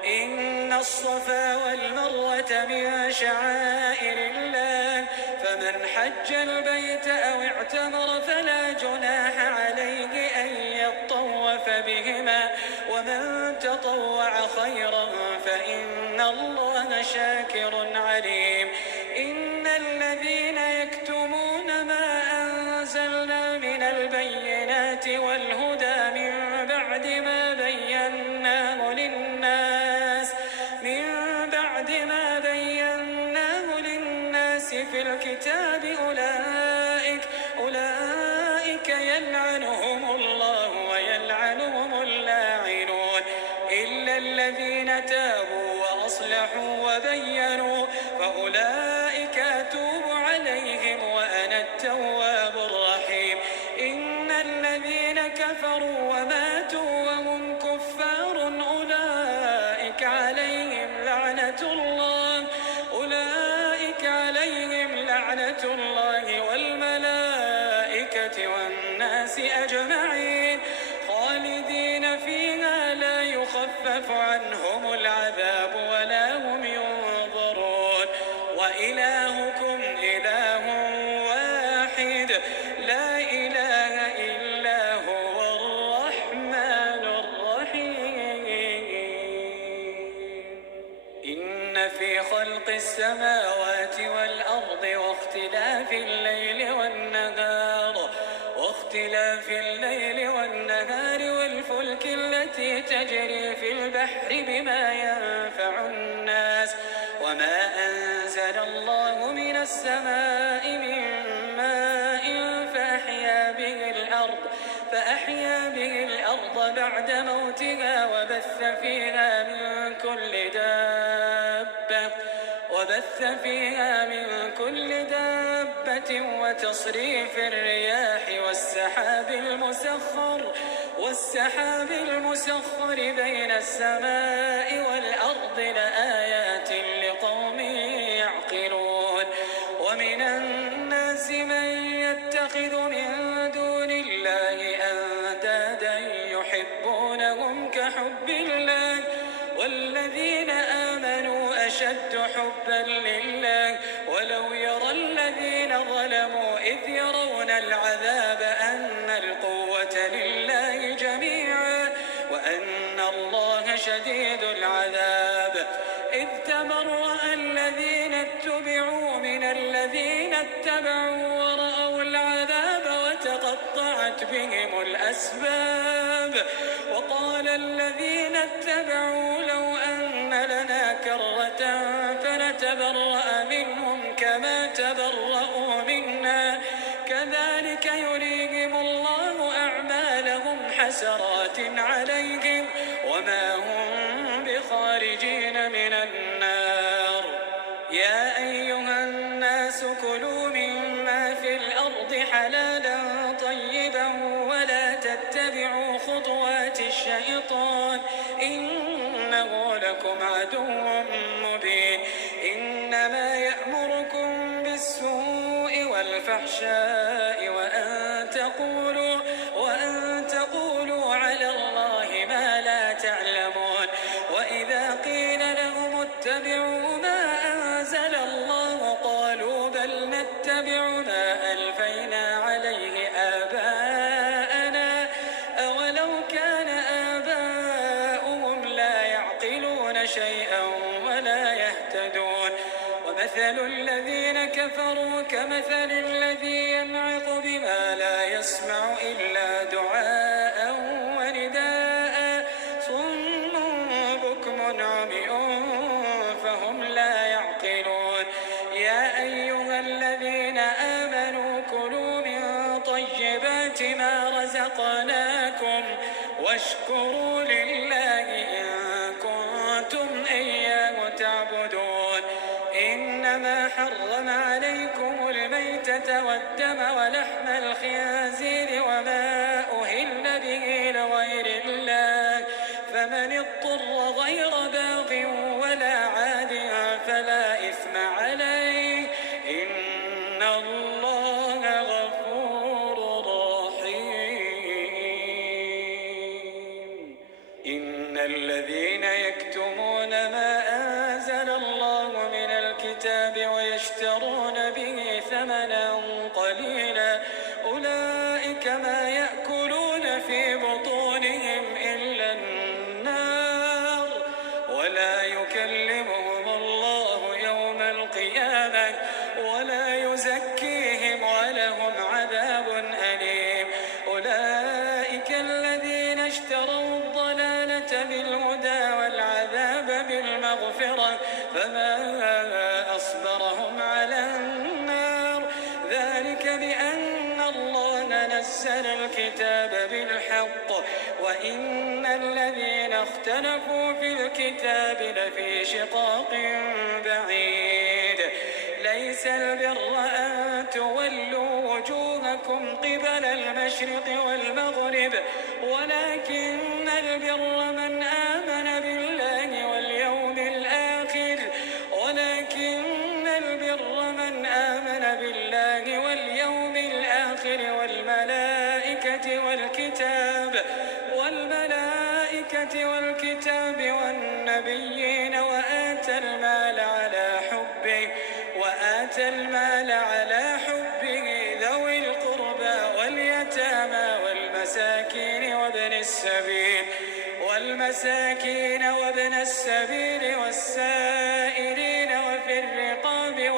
إن الصفا والمروة من شعائر الله فمن حج البيت أو اعتمر فلا جناح عليه أن يطوف بهما ومن تطوع خيرا فإن الله شاكر عليم. إن الذين يكتمون ما أنزلنا من البينات والهدى من بعد ما بيناه للناس في الكتاب أولئك يلعنهم الله ويلعنهم اللاعنون إلا الذين تابوا وأصلحوا وبينوا فأولئك أتوب عليهم وأنا التواب الرحيم. لعنة الله والملائكة والناس أجمعين خالدين فيها لا يخفف عنهم العذاب ولا هم ينظرون وإلهكم إله واحد لا إله إلا هو الرحمن الرحيم. إن في خلق السماوات والأرض واختلاف الليل والنهار والفلك التي تجري في البحر بما ينفع الناس وما أنزل الله من السماء من ماء فأحيا به الأرض بعد موتها وبث فيها من كل دابة وتصريف الرياح والسحاب المسخر بين السماء والأرض لآيات لقوم يعقلون. ومن الناس من يتخذ من دون الله أندادا يحبونهم كحب الله والذين آمنوا أشد حبا لله ولو يرى الذين ظلموا إذ يرون العذاب أن القوة لله جميعا وأن الله شديد العذاب. إذ تبرأ الذين اتبعوا من الذين اتبعوا ورأوا العذاب وتقطعت بهم الأسباب وقال الذين اتبعوا لو أن لنا كرة فنتبرأ منهم كما تبرأوا منا كذلك يريهم الله أعمالهم حسرات عليهم وما هم بخارجين من النار. يا أيها الناس كلوا مما في الأرض حلالا طيبا ولا تتبعوا خطوات الشيطان إنه لكم عدو مبين. إنما يأمركم بالسوء والفحشاء وأن تقولوا على الله ما لا تعلمون. وإذا قيل لهم اتبعوا ما أنزل الله قالوا بل نتبع ما ألفينا عليه آباءنا أولو كان آباؤهم لا يعقلون شيئا ولا يهتدون. ومثل الذين كفروا كمثل الذي ينعق بما لا يسمع إلا دعاء ونداء صم بكم عمي فهم لا يعقلون. يا أيها الذين آمنوا كلوا من طيبات ما رزقناكم واشكروا لله إن كنتم إياه تعبدون. إنما حرم عليكم الميتة والدم ولحم الخنزير وما أهل به لغير الله فمن اضطر غير باغ ولا عاد فلا إثم عليه إن الله غفور رحيم. إن الذين يكتمون ما أنزل الله من الكتاب ويشترون به ثمنا قليلا أولئك ما يأكلون في بطونهم إلا النار ولا يكلمهم الله يوم القيامة ولا يزكيهم ولهم عذاب أليم. أولئك الذين اشتروا الضلالة بالهدى والعذاب بالمغفرة فما أصبرهم على النار ذلك بأن الله نزل الكتاب بالحق وإن الذين اختلفوا في الكتاب لفي شقاق بعيد. ليس البر أن تولوا وجوهكم قبل المشرق والمغرب ولكن البر من آمن بالله واليوم الآخر والملائكة والكتاب والنبيين وآتى المال على حبه ذوي القربى واليتامى والمساكين وابن السبيل والسائلين وفي الرقاب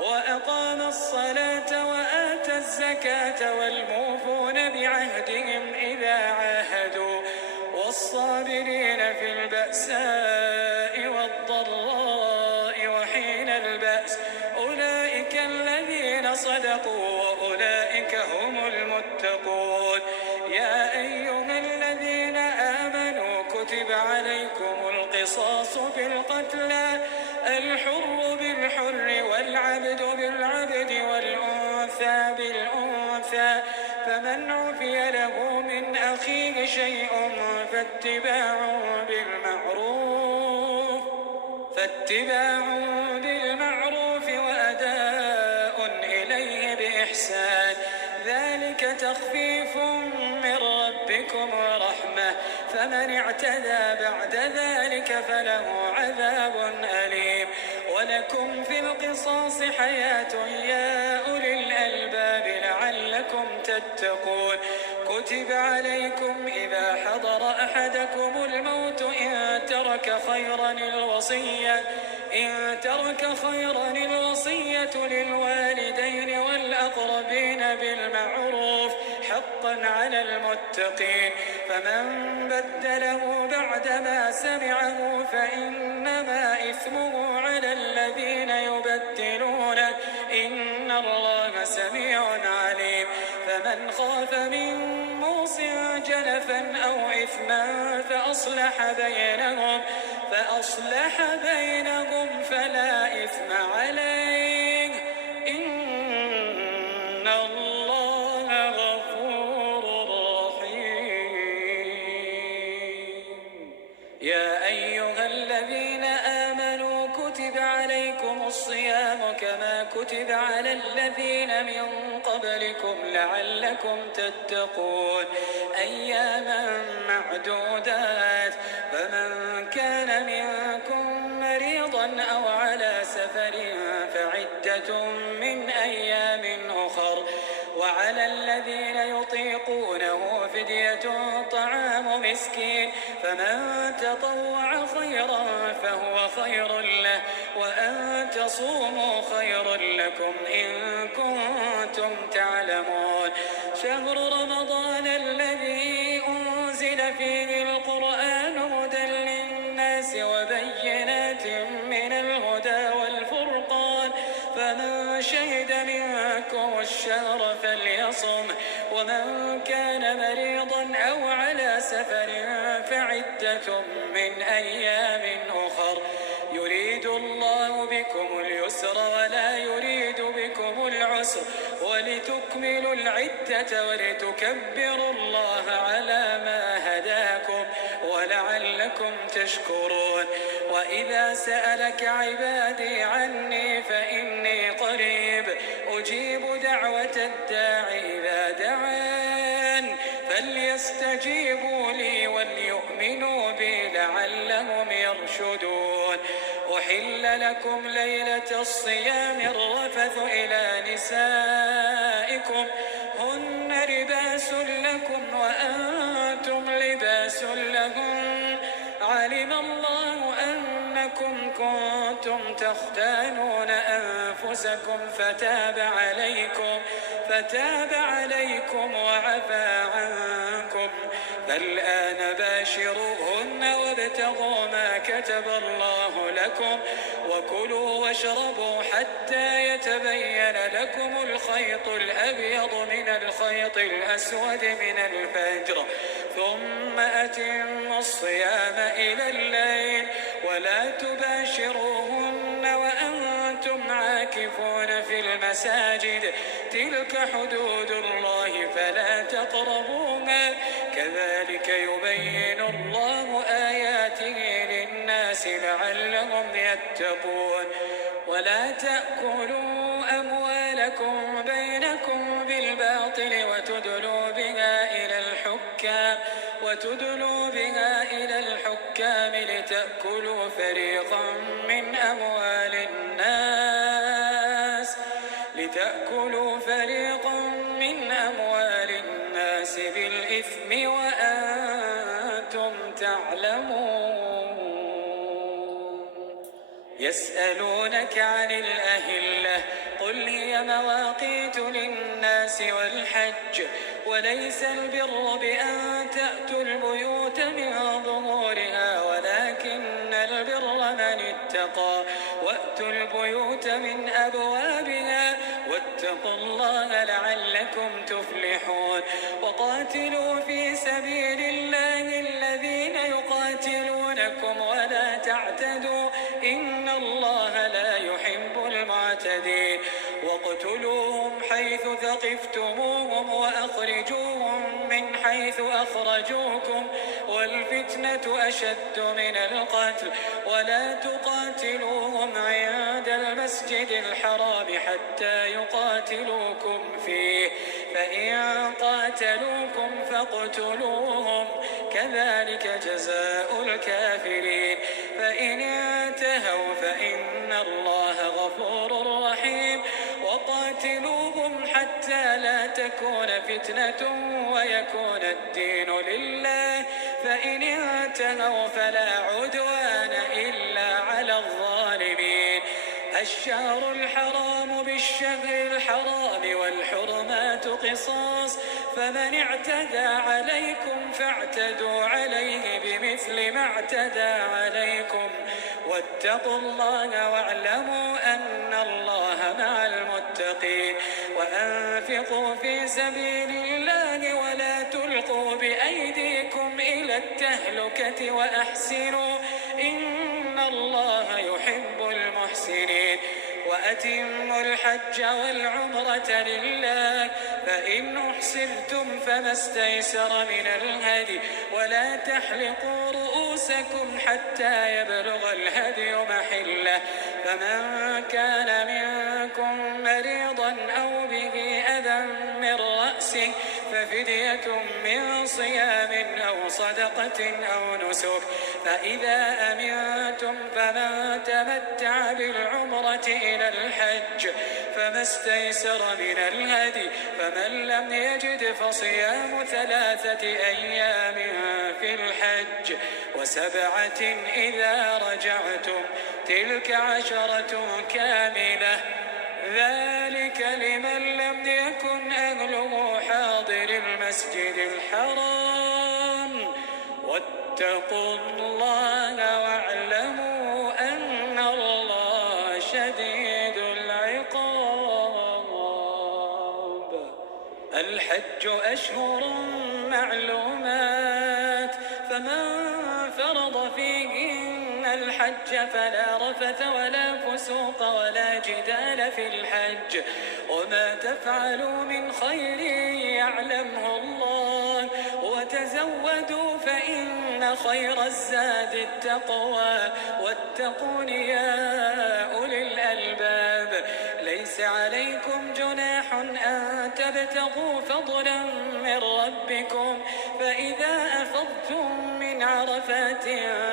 وأقام الصلاة وآتى الزكاة والموفون بعهدهم إذا عاهدوا والصابرين في البأساء والضراء وحين البأس أولئك الذين صدقوا وأولئك هم المتقون. يا أيها الذين آمنوا كتب عليكم القصاص في القتلى الحر بالحر والعبد بالعبد والأنثى بالأنثى فمن عفي له من أخيه شيء فاتباع بالمعروف وأداء إليه بإحسان ذلك تخفيف من ربكم ورحمة فمن اعتدى بعد ذلك فله عذاب أليم. ولكم في القصاص حياة يا أولي الألباب لعلكم تتقون. كتب عليكم إذا حضر أحدكم الموت إن ترك خيرا الوصية للوالدين والأقربين بالمعروف حقا على المتقين. فمن بدله بعدما سمعه فإنما إثمه على الذين يبدلونه إن الله سميع عليم. فمن خاف من موص جنفا أو إثما فأصلح بينهم فلا إثم عليه إن الله غفور رحيم. يا أيها الذين آمنوا كتب عليكم الصيام كما كتب على الذين من قبلكم لعلكم تتقون أياما معدودات. فمن كان منكم مريضا أو على سفر فعدة من أيام أخر وعلى الذين يطيقونه فدية طعام مسكين فمن تطوع خيرا فهو خير له وأن تصوموا خير لكم إن كنتم تعلمون. شهر رمضان الذي أنزل فيه القرآن هدى للناس وبينات من الهدى والفرقان فمن شهد منكم الشهر فليصم ومن كان مريضا أو على سفر فعدة من أيام أخر يريد الله بكم اليسر ولا يريد بكم العسر ولتكملوا العدة ولتكبروا الله على ما هداكم ولعلكم تشكرون. وإذا سألك عبادي عني فإني قريب أجيب دعوة الداع إذا دعان فليستجيبوا لي وليؤمنوا بي لعلهم يرشدون. أحل لكم ليلة الصيام الرفث إلى نسائكم هن لباس لكم وأنتم لباس لهن علم الله أنكم كنتم تختانون أنفسكم فتاب عليكم وعفى عنكم فالآن باشروهن وابتغوا ما كتب الله لكم وكلوا واشربوا حتى يتبين لكم الخيط الأبيض من الخيط الأسود من الفجر ثم أتموا الصيام إلى الليل ولا تباشروهن وأنتم عاكفون في المساجد تلك حدود الله فلا تقربوها كذلك يبين الله آياته للناس لعلهم يتقون. ولا تأكلوا أموالكم بينكم بالباطل فريقا من أموال الناس بالإثم وأنتم تعلمون. يسألونك عن الأهلة قل هي مواقيت للناس والحج وليس البر بأن تأتوا البيوت من ظهورها ولكن البر من اتقى وأتوا البيوت من أبوابها واتقوا الله لعلكم تفلحون. وقاتلوا في سبيل الله الذين يقاتلونكم ولا تعتدوا إن الله لا يحب المعتدين. واقتلوهم حيث ثقفتموهم وأخرجوهم من حيث أخرجوكم والفتنة أشد من القتل ولا تقاتلوهم عند المسجد الحرام حتى يقاتلوكم فيه فإن قاتلوكم فاقتلوهم كذلك جزاء الكافرين. فإن انتهوا فإن الله غفور رحيم. وقاتلوهم حتى لا تكون فتنة ويكون الدين لله فإن انتهوا فلا عدوان إلا على الظالمين. الشهر الحرام بالشهر الحرام والحرمات قصاص فمن اعتدى عليكم فاعتدوا عليه بمثل ما اعتدى عليكم واتقوا الله واعلموا أن الله مع المتقين. وأنفقوا في سبيل الله ولا تلقوا بأيديكم إلى التهلكة وأحسنوا إن الله يحب المحسنين. وأتموا الحج والعمرة لله فإن أحسرتم فما استيسر من الهدي ولا تحلقوا رؤوسكم حتى يبلغ الهدي محله فمن كان منكم مريضا أو به أذى من رأسه ففدية من صيام أو صدقة أو نسك فإذا أمنتم فمن تمتع بالعمرة إلى الحج فما استيسر من الهدي فمن لم يجد فصيام 3 أيام في الحج و7 إذا رجعتم تلك 10 كاملة ذلك لمن لم يكن أهله حاضر المسجد الحرام واتقوا الله واعلموا أن الله شديد العقاب. الحج أشهر معلومات فمن فرض فيهن الحج فلا رفث ولا فسوق ولا جدال في الحج وما تفعلوا من خير يعلمه الله وتزودوا فإن خير الزاد التقوى واتقون يا أولي الألباب. ليس عليكم جناح أن تبتغوا فضلا من ربكم فإذا أفضتم من عرفات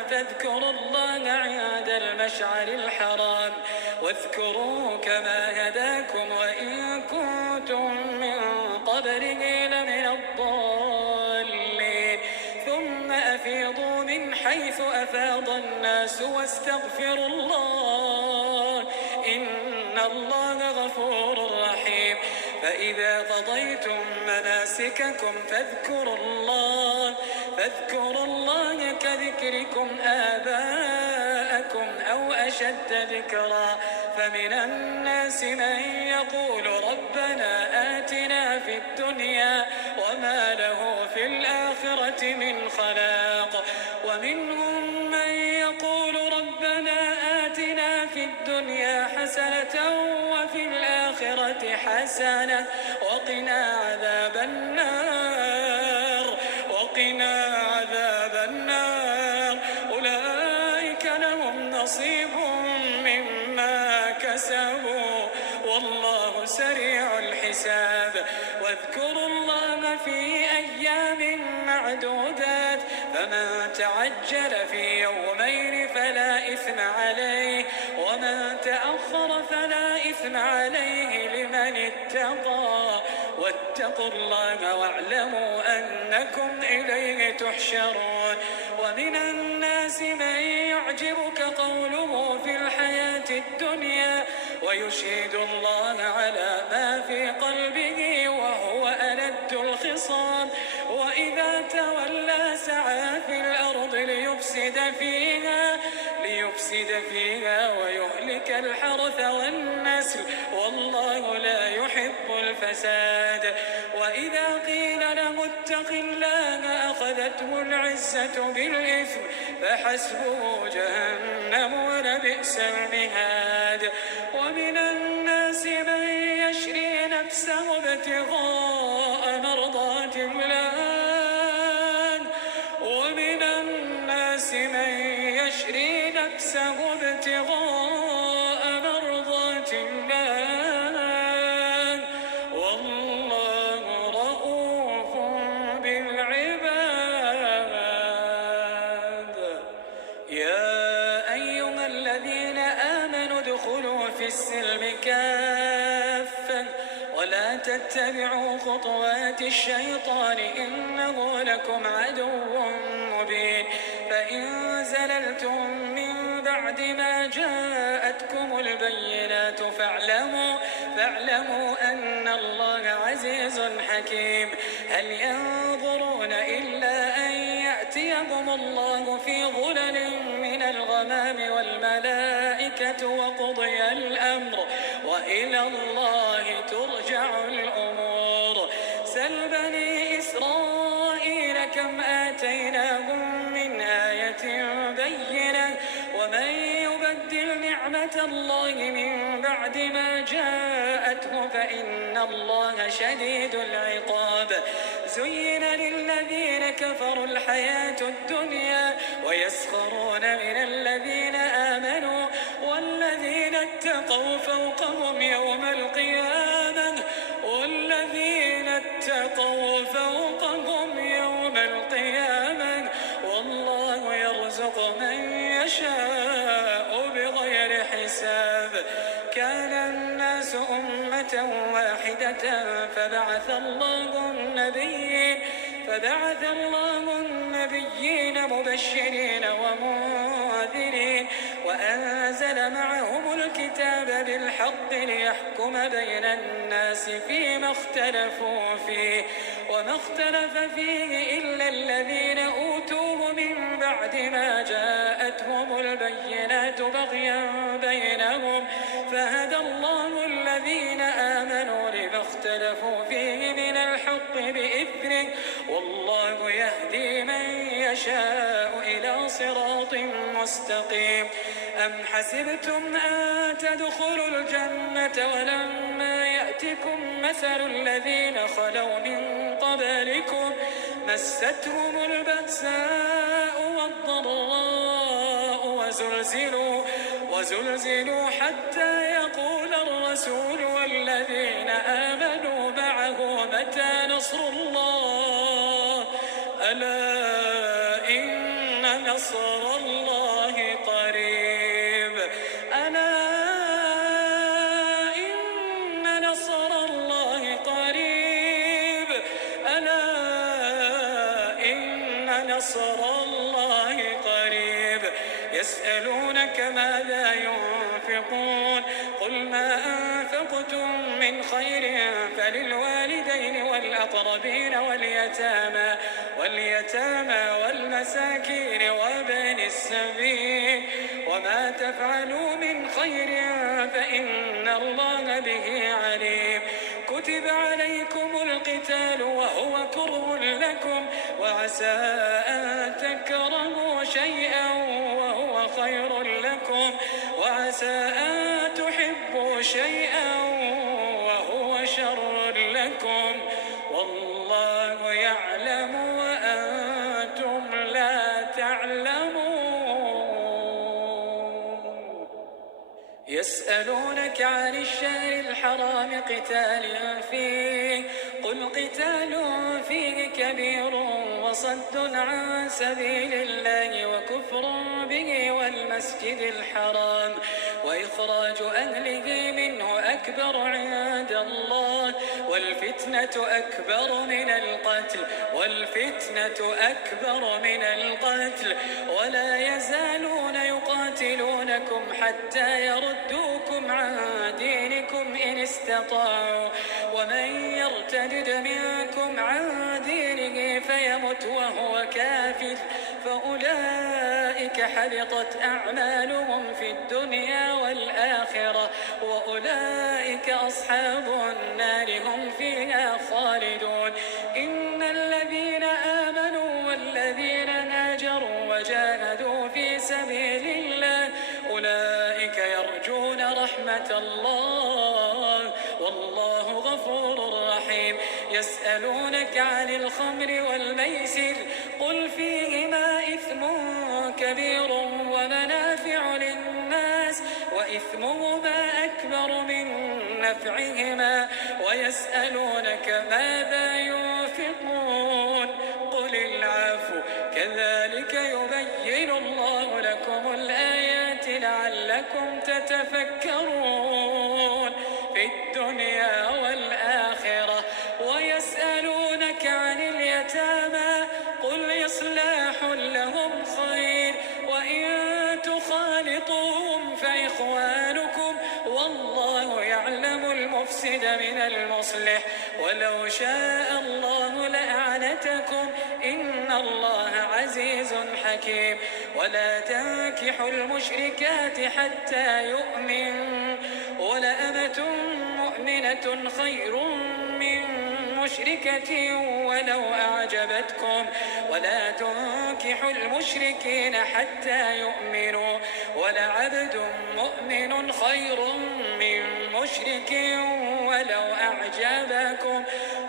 فاذكروا الله عند المشعر الحرام واذكروا كما هداكم وإن كنتم من قبله لمن الضالين. ثم أفيضوا من حيث أفاض الناس واستغفروا الله إن الله غفور رحيم. فإذا قضيتم مناسككم فاذكروا الله كذكركم آباءكم أو أشد ذكرا فمن الناس من يقول ربنا آتنا في الدنيا وما له في الآخرة من خلاق ومنهم من يقول ربنا آتنا في الدنيا حسنة وفي الآخرة حسنة وقنا عذاب النار أولئك لهم نصيب مما كسبوا والله سريع الحساب. واذكروا الله في أيام معدودات فمن تعجل في يومين فلا إثم عليه، ومن تأخر فلا إثم عليه لمن اتقى. واتقوا الله واعلموا أنكم إليه تحشرون. ومن الناس من يعجبك قوله في الحياة الدنيا ويشهد الله على ما في قلبه وهو ألد الخصام، وإذا تولى سعى في الأرض ليفسد فيها ويهلك الحرث والنسل، والله لا يحب الفساد. وإذا قيل له اتق الله أخذته العزة بالإثم فحسبه جهنم ولبئس المهاد. ومن الناس من يشري نفسه ابتغاء مرضات الله والله رؤوف بالعباد. يا أيها الذين آمنوا ادخلوا في السلم كافة ولا تتبعوا خطوات الشيطان إنه لكم عدو مبين. فإن زللتم من بعد ما جاءتكم البينات فاعلموا أن الله عزيز حكيم. هل ينظرون إلا أن يأتيهم الله في ظلل من الغمام والملائكة وقضي الأمر وإلى الله ترجع الأمور. سل بني إسرائيل كم آتيناهم من آية بينة ومن يبدل نعمة الله من بعد ما جاءته فإن الله شديد العقاب. زين للذين كفروا الحياة الدنيا ويسخرون من الذين آمنوا والذين اتقوا فوقهم يوم القيامة والله يرزق من يشاء بغير حساب. كان الناس أمة واحدة فبعث الله النبيين مبشرين ومنذرين وأنزل معهم الكتاب بالحق ليحكم بين الناس فيما اختلفوا فيه وما اختلف فيه إلا الذين أوتوه من بعد ما جاءتهم البينات بغيا بينهم فهدى الله الذين آمنوا لما اختلفوا فيه من الحق بإذنه والله يهدي من يشاء إلى صراط مستقيم. أم حسبتم أن تدخلوا الجنة ولما يأتكم مثل الذين خلوا من قبلكم مستهم البأساء والضراء وزلزلوا حتى يقول الرسول والذين آمنوا معه متى نصر الله ألا إن نصر الله قريب. ألا إن نصر الله قريب. ألا إن نصر الله قريب. يسألونك ماذا ينفقون قل ما أنفقتم من خير فللوالدين والأقربين واليتامى والمساكين وابن السبيل وما تفعلوا من خير فإن الله به عليم. كتب عليكم القتال وهو كره لكم وعسى أن تكرهوا شيئا وهو خير لكم وعسى أن تحبوا شيئا وهو شر لكم والله يعلم وأنتم لا تعلمون. يسألونك عن الشهر الحرام قتال فيه قل قتال فيه كبير وصد عن سبيل الله وكفر به والمسجد الحرام وإخراج أهله منه أكبر عند الله والفتنة أكبر من القتل ولا يزالون يقاتلونكم حتى يردوكم عن دينكم إن استطاعوا ومن يرتد منكم عن دينه فيمت وهو كافر فأولئك حبطت أعمالهم في الدنيا والآخرة وأولئك أصحاب النار هم فيها خالدون إن الذين آمنوا والذين هاجروا وجاهدوا في سبيل الله أولئك يرجون رحمة الله والله غفور رحيم يسألونك عن الخمر والميسر قل فيهما إثم كبير ومنافع للناس وإثمهما أكبر من نفعهما ويسألونك ماذا ينفقون قل العفو كذلك يبين الله لكم الآيات لعلكم تتفكرون في الدنيا والآخرة ويسألونك عن اليتامى قل إصلاح لهم خير وإن تخالطوهم فإخوانكم والله يعلم المفسد من المصلح ولو شاء الله لأعنتكم إن الله عزيز حكيم ولا تنكحوا المشركات حتى يؤمن ولأمة مؤمنة خير من مشركة ولو أعجبتكم ولا تنكحوا المشركين حتى يؤمنوا ولعبد مؤمن خير من مشرك ولو أعجبكم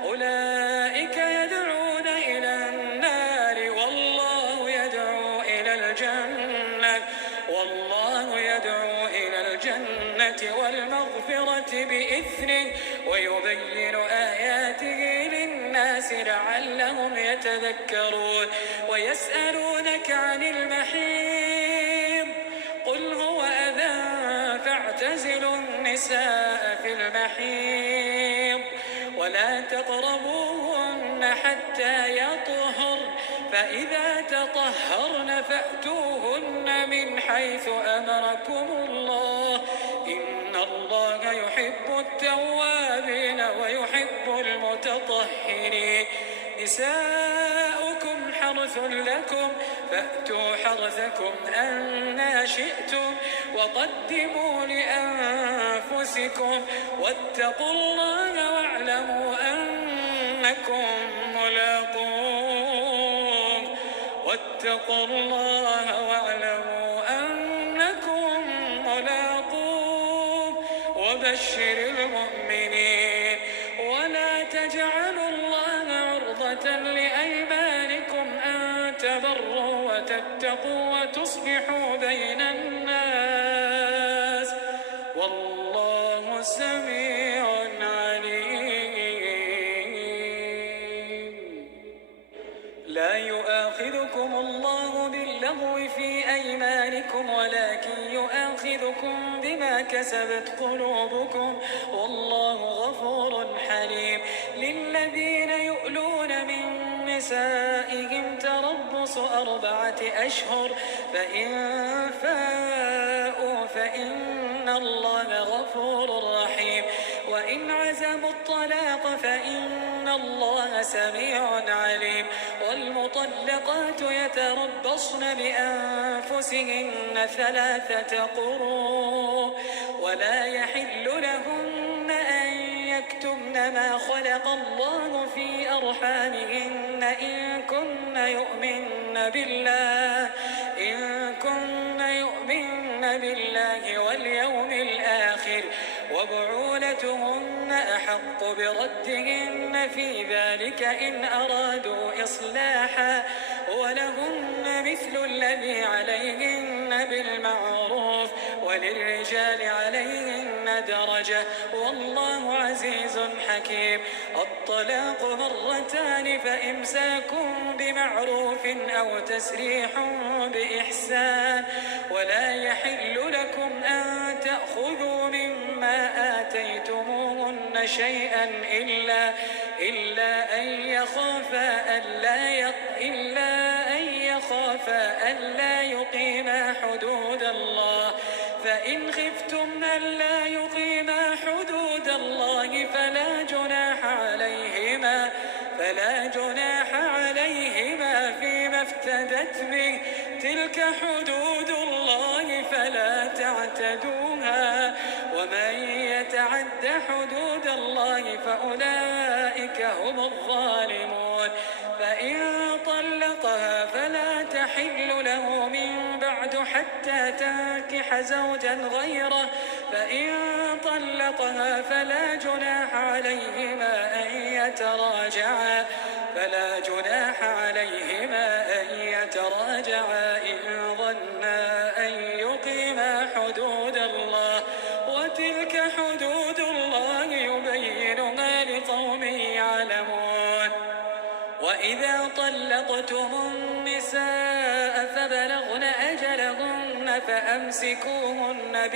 أولئك يدعون إلى النار والله يدعو إلى الجنة والمغفرة بإذنه ويبين آياته للناس لعلهم يتذكرون ويسألونك عن المحيض قل هو أذى فاعتزلوا النساء في المحيض ولا تقربوهن حتى يطهرن فإذا تطهرن فأتوهن من حيث أمركم الله إن الله يحب التوابين ويحب المتطهرين نساؤكم حرث لكم فأتوا حرثكم أنى شئتم وقدموا لأنفسكم واتقوا الله واعلموا أنكم ملاقوه وبشر المؤمنين ولا تجعلوا الله عرضة لأيمانكم أن تبروا وتتقوا وتصبحوا بين الناس والله سميع عليم لا يؤاخذكم الله باللغو في أيمانكم ولكن يؤاخذكم بما كسبت قلوبكم والله غفور حليم للذين يؤلون من نسائهم تربص 4 أشهر فإن فاءوا فإن الله غفور رحيم وإن عزموا الطلاق فإن الله سميع عليم والمطلقات يتربصن بأنفسهن 3 قروء ولا يحل لهن أن يكتمن ما خلق الله في أرحامهن إن كن يؤمن بالله واليوم الآخر وبعولتهن أحق بردهن في ذلك إن أرادوا إصلاحا ولهن مثل الذي عليهن بالمعروف وللرجال عليهن درجة والله عزيز حكيم. الطلاق مرتان فإمساك بمعروف أو تسريح بإحسان ولا يحل لكم أن تأخذوا مما آتيتموهن شيئا إلا أن يخافا ألا يقيما حدود الله. فإن خفتم ألا يقيما حدود الله فلا جناح عليهما فيما افتدت به. تلك حدود الله فلا تعتدوها ومن يتعد حدود الله فأولئك هم الظالمون. فإن طلقها فلا تحل له من بعد حتى تنكح زوجا غيره. فإن طلقها فلا جناح عليهما أن يتراجعا إن ظنا أن يقيما حدود الله. وتلك حدود الله يبينها لقوم يعلمون. وإذا طلقتم النساء فبلغن أجلهن فأمسكوهن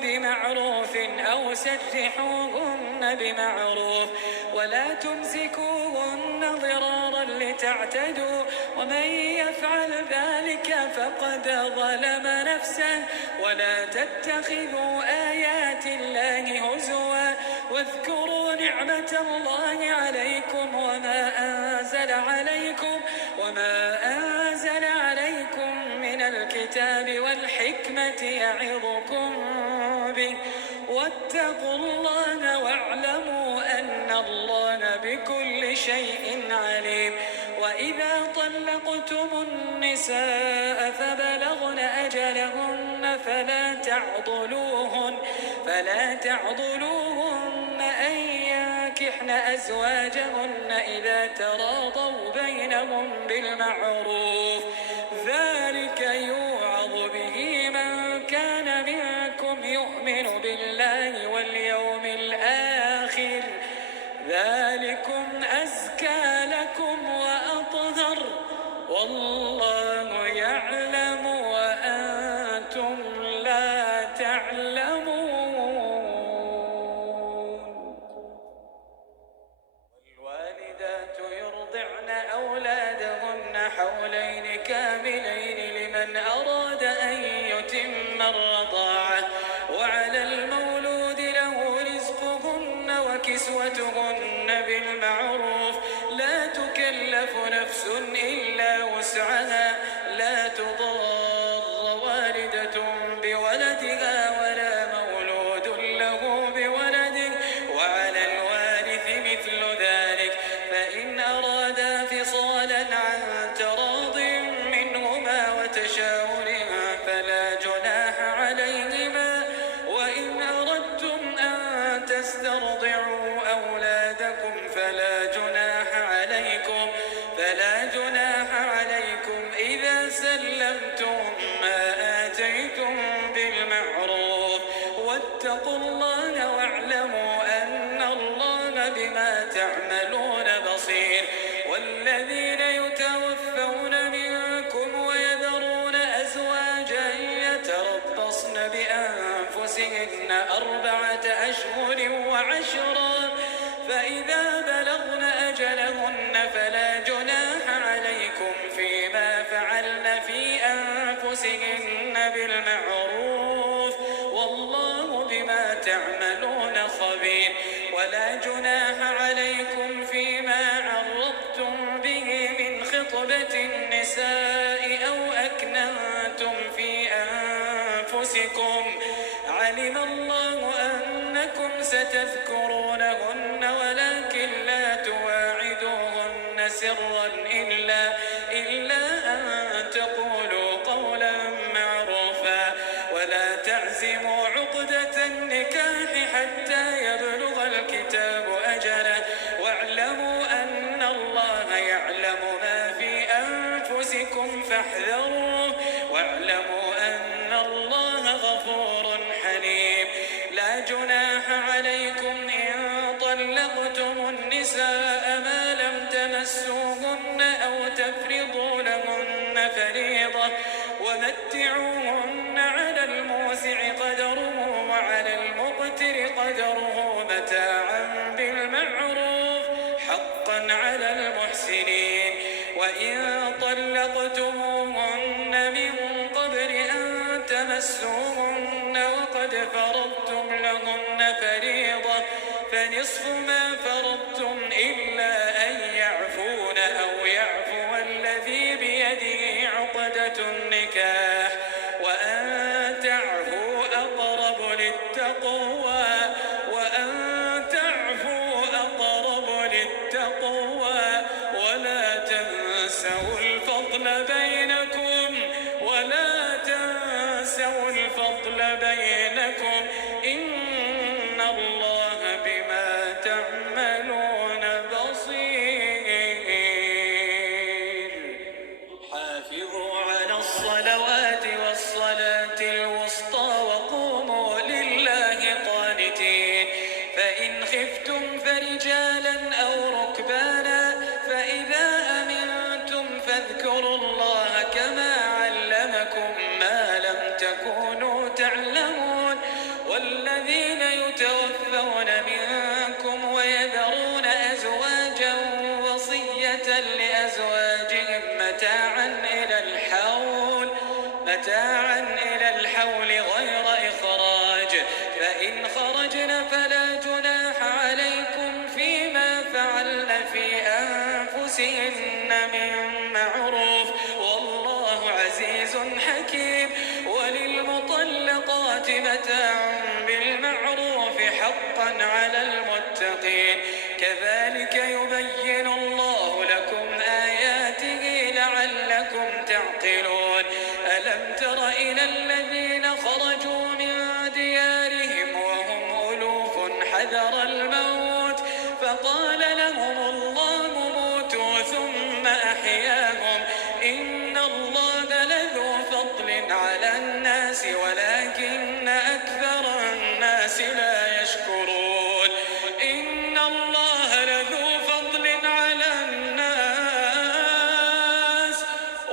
بمعروف أو سرحوهن بمعروف ولا تمسكوهن ضرارا لتعتدوا ومن يفعل ذلك فقد ظلم نفسه. ولا تتخذوا آيات الله هزوا واذكروا نعمة الله عليكم وما أنزل عليكم من الكتاب والحكمة يعظكم به واتقوا الله واعلموا أن الله بكل شيء عليم. وإذا طلقتم النساء فبلغن أجلهن فلا تعضلوهن أن ينكحن أزواجهن إذا تراضوا بينهم بالمعروف. ذلك يوعظ به من كان منكم يؤمن بالله واليوم الآخر. ذلكم أزكى لكم وأطهر والله يعلم وأنتم لا تعلمون. والوالدات يرضعن أولادهن حولين كاملين لمن أراد أن يتم الرضاعة. وعلى المولود له رزقهن وكسوتهن بالمعروف لا تكلف نفس إلا وسعها. لا تضار والدة بولدها ولا مولود له بولده وعلى الوارث مثل ذلك. فإن أرادا فصالا عن تراض منهما وتشاور فلا جناح عليهما. وإن أردتم أن تسترضعوا أولادكم فلا جناح عليكم إذا سلمتم ما آتيتم بالمعروف. واتقوا الله واعلموا أن الله بما تعملون بصير. والذين يتوفون منكم ويذرون أزواجا يتربصن بأنفسهن 4 أشهر وعشرا. فإذا بلغن أجلهن فلا جناح عليكم فيما فعلن في أنفسهن بالمعروف والله بما تعملون خبير. ولا جناح عليكم فيما عرضتم به من خطبة النساء أو أكننتم في أنفسكم. علم الله أنكم ستذكرونهن ولكن لا تواعدوهن سرا إلا أن تقولوا قولا معروفا. ولا تعزموا عقدة النكاح حتى يبلغ الكتاب أجله. واعلموا أن الله يعلم ما في أنفسكم فاحذروه فريضة ومتعوهن على الموسع قدره وعلى المقتر قدره متاعا بالمعروف حقا على المحسنين. وإن طلقتموهن من قبل أن تمسوهن وقد فرضتم لهن فريضة فنصف ما فرضتم إلا أن يعفون أو يعفو الذي بيده عقدة النكاح وأن تعفوا أقرب للتقوى ولا تنسوا الفضل بينكم إن الله بما تعملون بصير. حافظوا على الصلوات والصلاة الوسطى وقوموا لله قانتين. فإن خفتم فرجالا أو ركبانا فإذا أمنتم فاذكروا الله كما علمكم ما لم تكونوا تعلمون. والذين يتوفون منكم ويذرون أزواجا وصية لأزواجهم متاعا إلى الحول غير إخراج فإن خرجن فلا جناح عليكم فيما فعلن في أنفسهن من معروف والله عزيز حكيم. وللمطلقات متاع بالمعروف حقا على المتقين. كذلك يبين الله لكم آياته لعلكم تعقلون. ألم تر إلى الذين خرجوا من ديارهم وهم ألوف حذر الموت فقال لهم الله موتوا ثم أحياهم إن الله لذو فضل على الناس ولكن أكثر الناس لا يشكرون. إن الله لذو فضل على الناس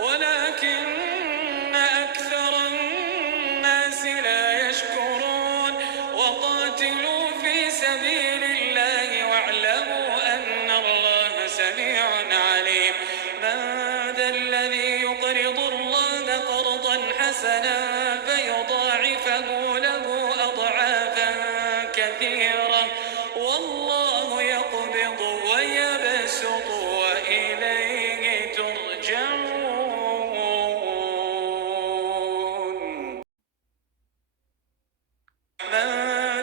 ولكن أكثر الناس لا يشكرون. وقاتلوا في سبيل الله واعلموا أن الله سميع عليم. من ذا الذي يقرض الله قرضا حسنا فيضاعفه له أضعافا كثيرة والله يقبض ويبسط وإليه ترجعون. من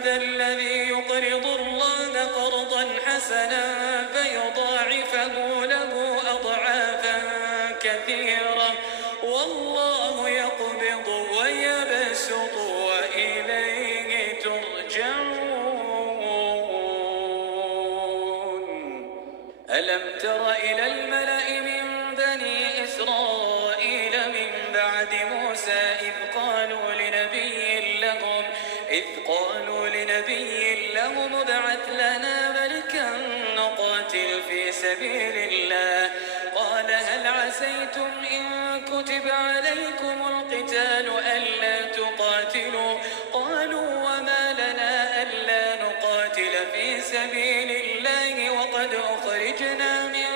ذا الذي يقرض الله قرضا حسنا فيضاعفه له أضعافا كثيرة والله يقبض ويبسط وإليه ترجعون. ألم تر إلى الملأ من بني إسرائيل من بعد موسى إذ قالوا لنبي لهم ابعث لنا ملكا نقاتل في سبيل الله قال هل عسيتم إن كتب عليكم القتال ألا تقاتلوا قالوا وما لنا ألا نقاتل في سبيل الله وقد أخرجنا من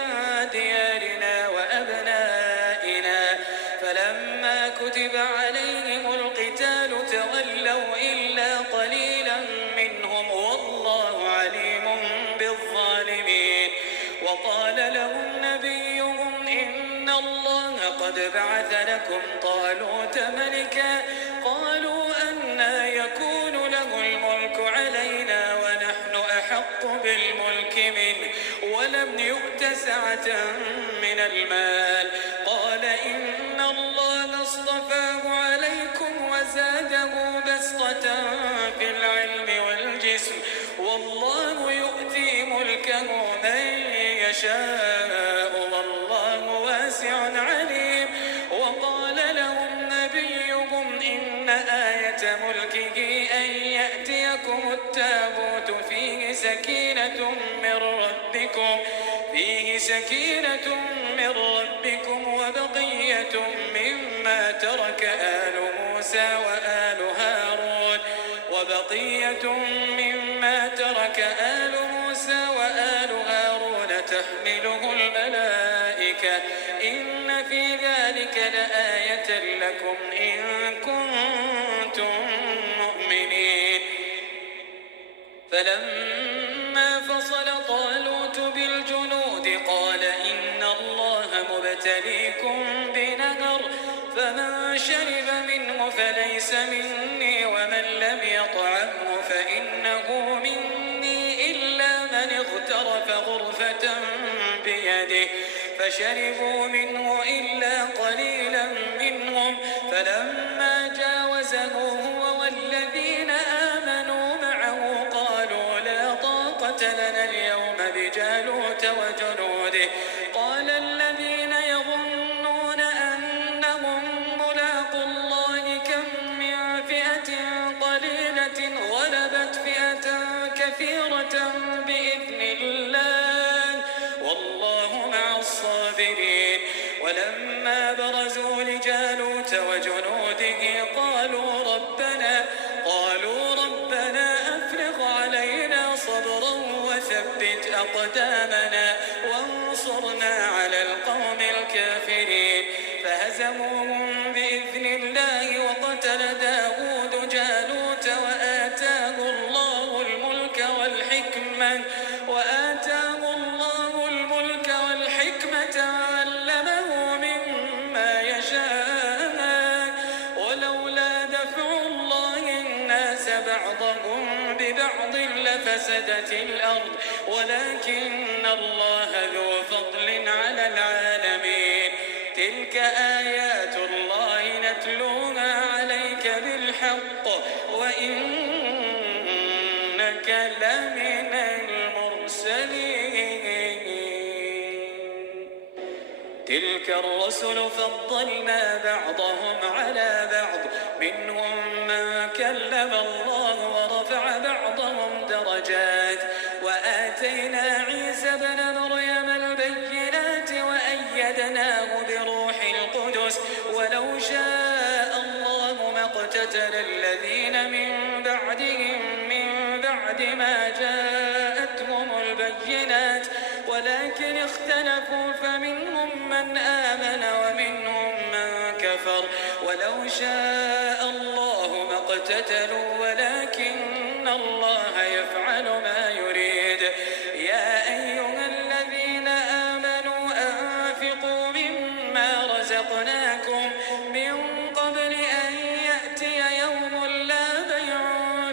ديارنا وأبنائنا فلما كتب عليهم القتال تولوا إلا قليلا منهم والله عليم بالظالمين. وقال لهم نبيهم إن الله قد بعث لكم طالوت ملكا قالوا أنى يكون له الملك علينا ونحن أحق بالملك منه ولم يؤت سعة من المال قال إن الله اصطفاه عليكم وزاده بسطة في العلم والجسم والله يؤتي ملكه من يشاء والله واسع عليم. وقال لهم نبيهم إن آية ملكه أن يأتيكم التابوت فيه سكينة من ربكم مما ترك آل موسى وآل هارون مما ترك آل موسى وآل هارون تحمله الملائكة إن في ذلك لآية لكم إن كنتم مؤمنين. فلما فصل طالوت بالجنود قال إن الله مبتليكم بنهر فمن شرب منه فليس مني ومن لم يطعمه فإنه مني إلا من اغترف غرفة بيده فشربوا منه إلا قليلا منهم فلما جاوزه هو والذين آمنوا معه قالوا لا طاقة لنا اليوم بجالوت وجنوده قال الذين يظنون أنهم ملاقو الله كم من فئة قليلة غلبت فئة كثيرة بإذن الله والله مع الصابرين. ولما برزوا لجالوت وجنوده قالوا ربنا أفرغ علينا صبرا وثبت أقدامنا وانصرنا على القوم الكافرين فهزموهم بإذن الله وقتل داود جالوت وآتاه الله الملك والحكمة وعلمه مما يشاء ولولا دفع الله الناس بعضهم ببعض لفسدت الأرض ولكن الله ذو فضل على العالمين. تلك آيات الله نتلوها عليك بالحق وإنك لمن المرسلين. تلك الرسل فضلنا بعضهم على بعض منهم من كلم الله ورفع بعضهم درجات وآتينا عيسى ابن مريم البينات وأيدناه بروح القدس ولو شاء الله ما اقتتل الذين من بعدهم من بعد ما جاءتهم البينات ولكن اختلفوا فمنهم من آمن ومنهم من كفر ولو شاء الله ما اقتتلوا ولكن الله يفعل ما يريد. يا أيها الذين آمنوا أنفقوا مما رزقناكم من قبل أن يأتي يوم لا بيع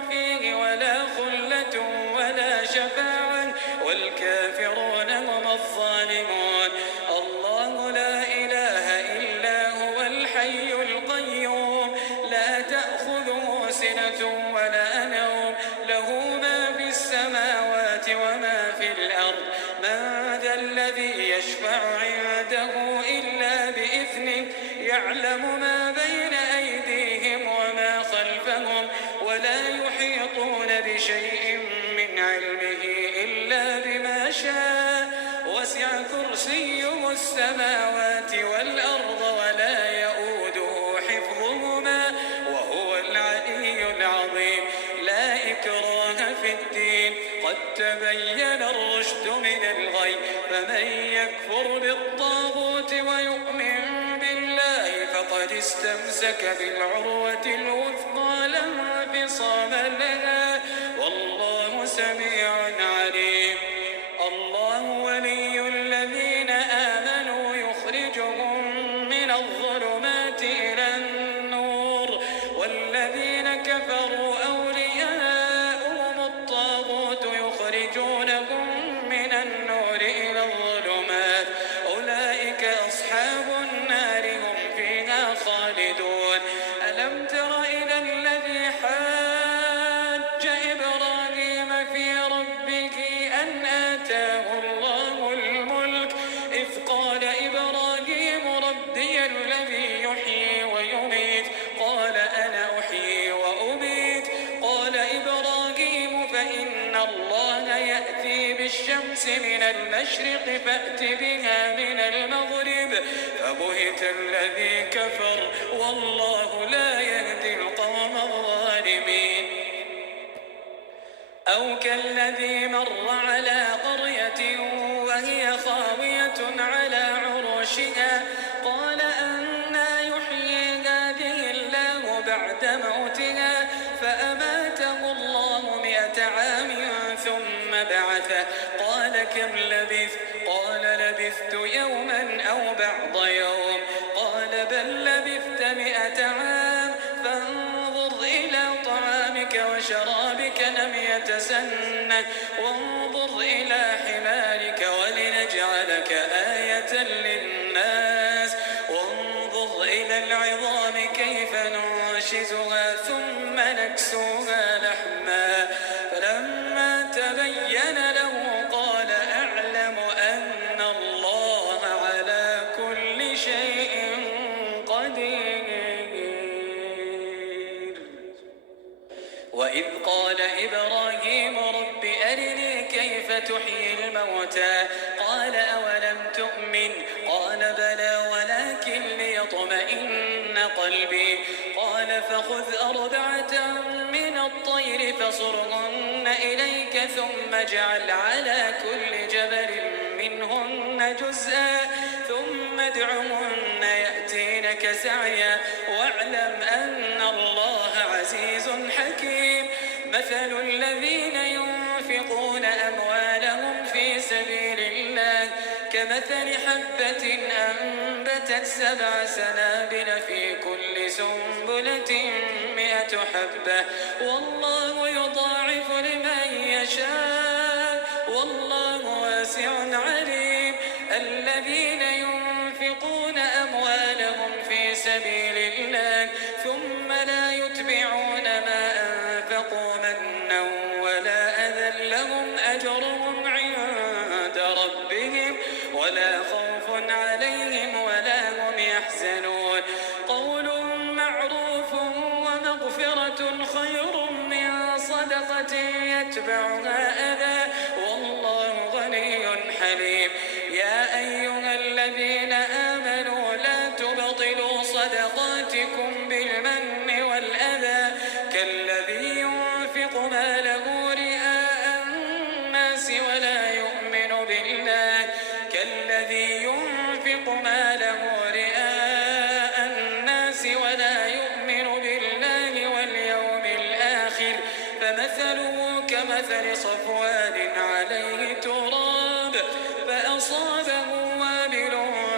فيه ولا خلة ولا شفاعة والكافرون هم الظالمون. الله لا إله إلا هو الحي القيوم لا تأخذه سنة ولا نوم له ما في السماوات وما في الأرض من ذا الذي يشفع عنده إلا بإذنه يعلم ما بين أيديهم وما خلفهم ولا يحيطون بشيء من علمه إلا بما شاء وسع كرسيه السماوات والأرض ولا يؤوده حفظهما وهو العلي العظيم. لا إكراه في الدين قد تبين الرشد من الغي فمن يكفر بالطاغوت ويؤمن بالله فقد استمسك بالعروة الوثقى لا انفصام لها والله سميع عليم. الله ولي الذين آمنوا يخرجهم من الظلمات إلى النور والذين كفروا أولياؤهم الطاغوت يخرجونهم من النور إلى الظلمات أولئك أصحاب النار هم فيها خالدون. ألم تر إلى الذي حاج بالشمس من المشرق فأت بها من المغرب فبهت الذي كفر والله لا يهدي القوم الظالمين. أو كالذي مر على قرية وهي خاوية على عروشها قال أنى يحيي هذه الله بعد موتها فأماته الله 100 عام ثم بعثه قال كم لبثت قال لبثت يوما أو بعض يوم قال بل لبثت 100 عام فانظر إلى طعامك وشرابك لم يتسنه وانظر إلى حمارك ولنجعلك آية للناس وانظر إلى العظام كيف ننشزها ثم نكسوها لحما فلما تبين له قال أعلم أن الله على كل شيء قدير. وإذ قال إبراهيم رب أرني كيف تحيي الموتى قال أولم تؤمن قال بلى ولكن ليطمئن قلبي قال فخذ 4 من الطير فصرهن إليك ثم اجعل على كل جبل منهن جزءا ثم ادعهن يأتينك سعيا واعلم أن الله عزيز حكيم. مثل الذين ينفقون أموالهم في سبيل الله كمثل حبة أنبتت 7 سنابل في كل سنبلة 100 حبة والله يضاعف لمن يشاء والله واسع عليم. الذين ينفقون أموالهم في سبيل الله ثم لا يتبعون ما أنفقوا منا ولا أذى لهم أجرهم عند ربهم ولا خوف عليهم ولا هم يحزنون. قول معروف ومغفرة خير من صدقة يتبعها أذى والله غني حليم. يا أيها الذين آمنوا لا تبطلوا صدقاتكم بالمن والأذى كالذي ينفق ماله رئاء الناس ولا يؤمن بالله واليوم الآخر فمثله كمثل صفوان عليه تراب فأصابه وابل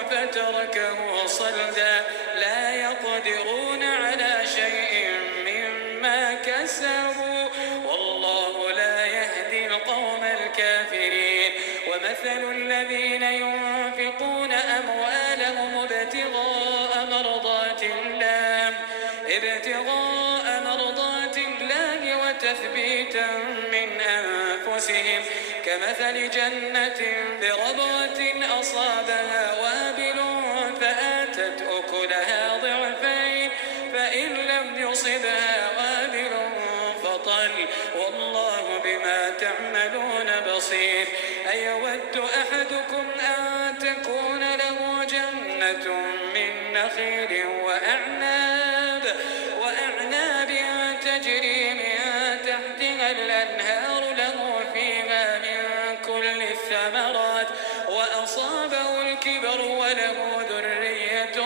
فتركه صلدا لا يقدرون على شيء مما كسبوا والله لا يهدي القوم الكافرين. ومثل الذين ينفقون أموالهم ابتغاء مرضات الله وتثبيتا من أنفسهم كمثل جنة بربوة أصابها وابل فآتت أكلها ضعفين فإن لم يصبها وابل فطل والله بما تعملون بصير. أيود أحدكم أن تكون له جنة من نخيل وأعناب تجري من تحتها الأنهار له فيها من كل الثمرات وأصابه الكبر وله ذرية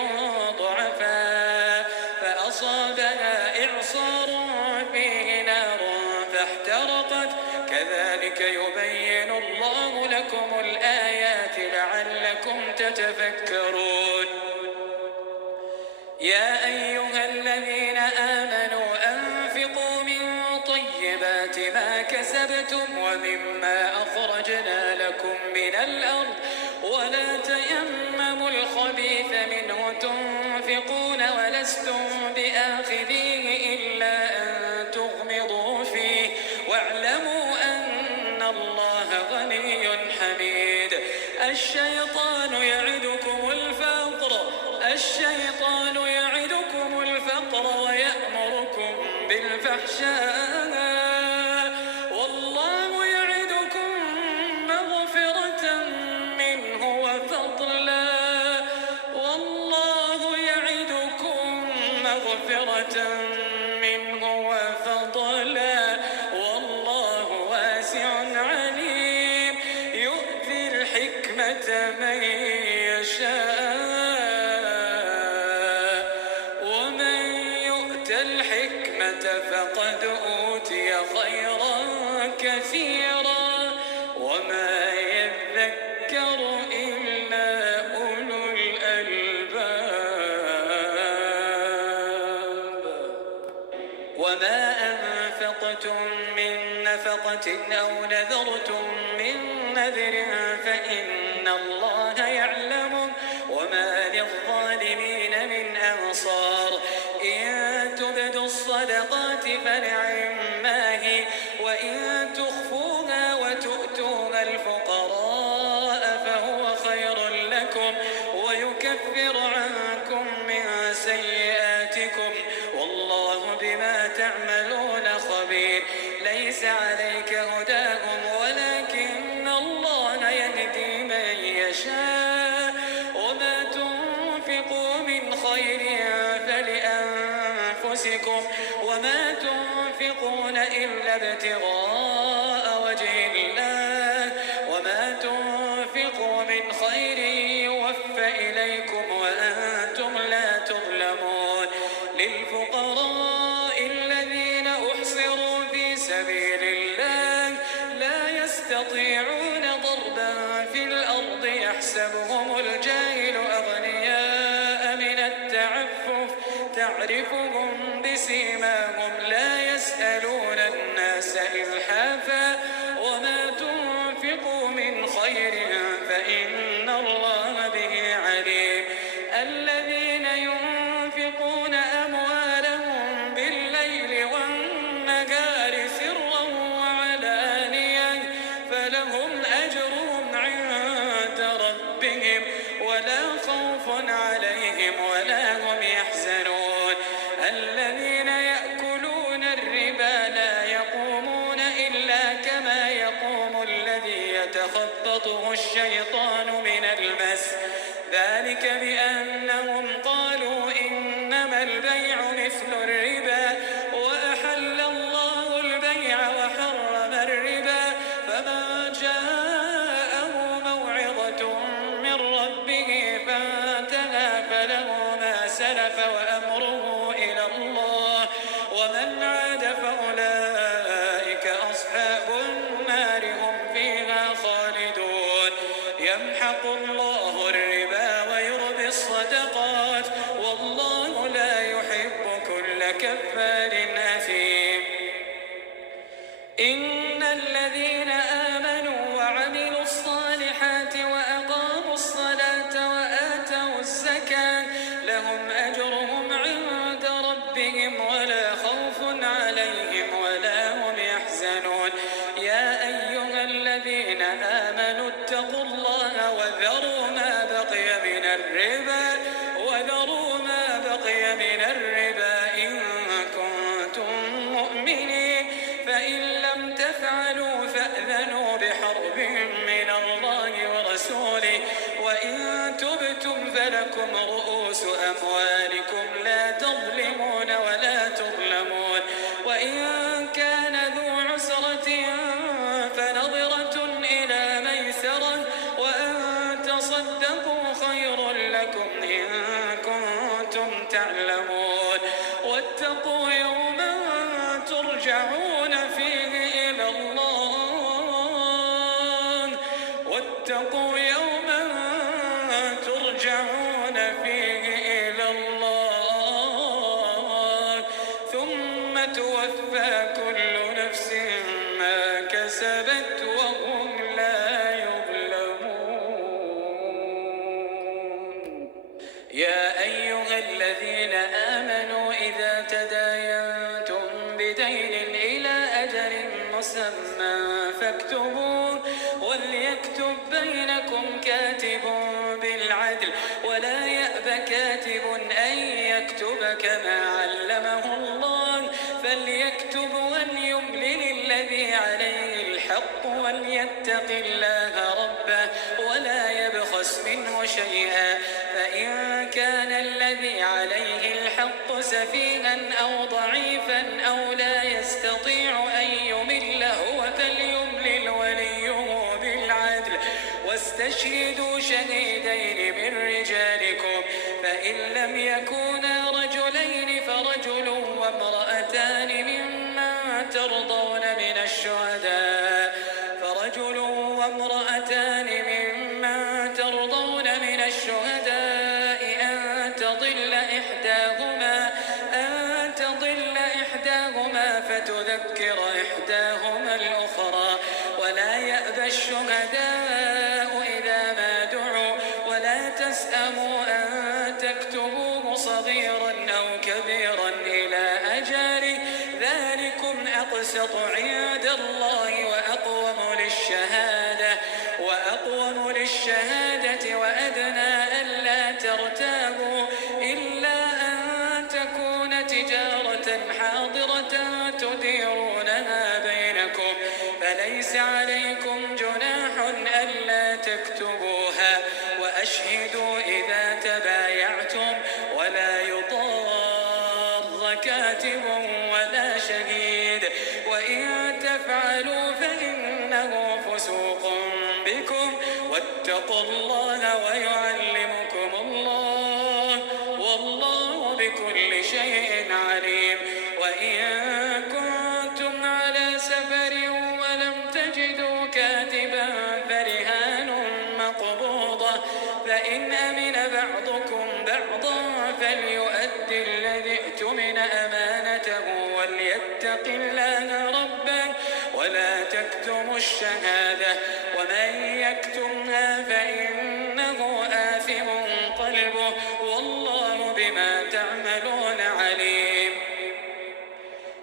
ضعفاء فأصابها إعصار فيه نار فاحترقت كذلك يبين الله لكم الآيات لعلكم تتفكرون. يا أيها الذين آمنوا أنفقوا من طيبات ما كسبتم ومما أخرجنا لكم من الأرض ولا تيمموا الخبيث منه تنفقون ولستم بآخذيه إلا أن تغمضوا فيه واعلموا أن الله غني حميد. الشيطان يعدكم الفقر ويأمركم بالفحشاء والله يعدكم رحمة منه وفضلا والله واسع عليم يؤتي الحكمة من يشاء ومن يؤت الحكمة فقد أوتي خيرا كثيرا وما يذكر إلا أولو الألباب وما أنفقتم من نفقة أو نذرتم من نذر فإن الله يعلمه وما للظالمين من أنصار إن تبدوا الصدقات فنعما هي وإن تخفوها وتؤتوها الفقراء فهو خير لكم ويكفر عنكم من سيئاتكم والله بما تعملون خبير ليس عليك هداهم ولكن الله يهدي من يشاء وما تنفقوا من خير فلأنفسكم وما تنفقون إلا ابتغاء وجه الله وما تنفقوا من خير يوفى إليكم وأنتم لا تظلمون للفقراء الذين أحصروا في سبيل الله لا يستطيعون ضربا في الأرض يحسبهم الجاهل أغنياء من التعفف تعرفهم بسيماهم لا يسألون الناس إلحافا وما تنفقوا من خير فإن الله به عليم الذين ينفقون أموالهم بالليل والنهار سرا وعلانية فلهم أجرهم عند ربهم ولا خوف عليهم ولا هم يحزنون الذين يأكلون الربا لا يقومون إلا كما يقوم الذي يتخبطه الشيطان من المس ذلك بأنهم قالوا إنما البيع مثل الربا وأحل الله البيع وحرم الربا فمن جاءه موعظة من ربه فانتهى فله ما سلف وأمره إلى الله ومن عاد فأولئك أصحاب النار هم فيها خالدون يمحق الله الربا ويربي الصدقات والله لا يحب كل كفار أثيم إن الذين آمنوا وعملوا الصالحات وأقاموا الصلاة وآتوا الزكاة لهم أجرهم عند ربهم ولا خوف عليهم ولا هم يحزنون يا أيها الذين آمنوا اتقوا الله وذروا ما بقي من الربا إن كنتم مؤمنين فإن لم تفعلوا فأذنوا بحرب من الله ورسوله وإن تبتم فلكم رؤوس أموالكم لا تظلمون ولا تظلمون وإن كان ذو عسرة فنظرة إلى ميسرة وأن تصدقوا خير لكم إن كنتم تعلمون واتقوا يوما ترجعون فيه إلى الله واتقوا يوما ترجعون فيه إلى الله ثم توفى كل نفس ما كسبت وهم لا يظلمون يا أيها الذين آمنوا إذا تداينتم بدين إلى أجل مسمى فاكتبوه وليكتب بينكم كاتب بالعدل ولا يأب كاتب أن يكتب كما علمه الله فليكتب وليملل الذي عليه الحق وليتق الله ربه ولا يبخس منه شيئا فإن كان الذي عليه الحق سفيها واستشهدوا شهيدين من رجالكم فإن لم يكونا رجلين فرجل وامرأتان ممن ترضون من الشهداء أن تضل إحداهما فتذكر إحداهما الأخرى ولا يأبى الشهداء إذا ما دعوا ولا تسأموا أن تكتبوه صغيرا أو كبيرا إلى أجله ذلكم أقسط عند الله وأقوم للشهادة وأدنى ألا ترتابوا إلا أن تكون تجارة حاضرة تديرونها بينكم فليس عليكم جناح ألا تكتبوها وأشهدوا إذا تبايعتم ولا يضار كاتب ولا شهيد وإن تفعلوا فإنه فسوق بكم واتقوا الله ويعلمكم الله والله بكل شيء عليم وإن كنتم على سفر ولم تجدوا كاتبا فرهان مقبوضة فإن أمن بعضكم بعضا فليؤدي الذي اؤتمن أمانته وليتق الله ربه ولا تكتموا الشهادة ومن يكتمها فإنه آثم قلبه والله بما تعملون عليم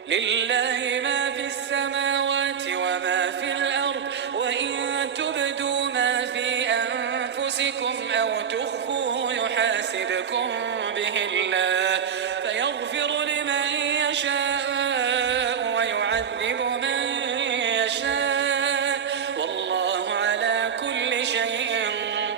لله ما في السماوات وما في الأرض وإن تبدوا ما في أنفسكم أو تخفوه يحاسبكم به الله فيغفر لمن يشاء ويعذب من يشاء والله على كل شيء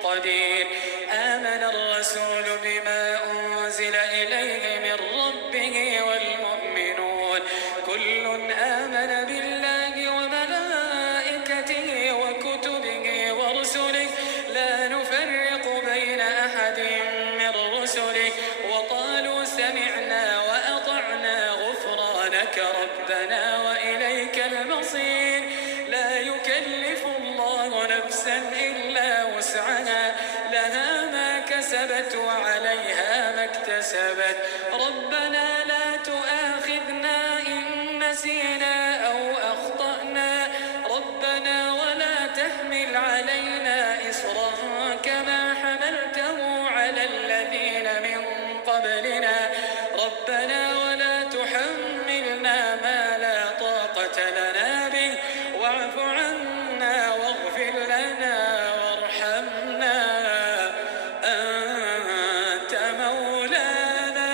قدير آمن الرسول بما أنزل إليه من ربه والمؤمنون كل آمن بالله وملائكته وكتبه ورسله لا نفرق بين أحد من رسله وقالوا سمعنا وأطعنا غفرانك ربنا وإليك المصير لا يكلف الله نفسا إلا وسعها لها ما كسبت وعليها ما اكتسبت ربنا لا تؤاخذنا إن نسينا أو أخطأنا ربنا ولا تحمل علينا إصرا كما حملته على الذين من قبلنا ربنا ولا تحملنا ما لا طاقة لنا به واعف عنا واغفر لنا وارحمنا أنت مولانا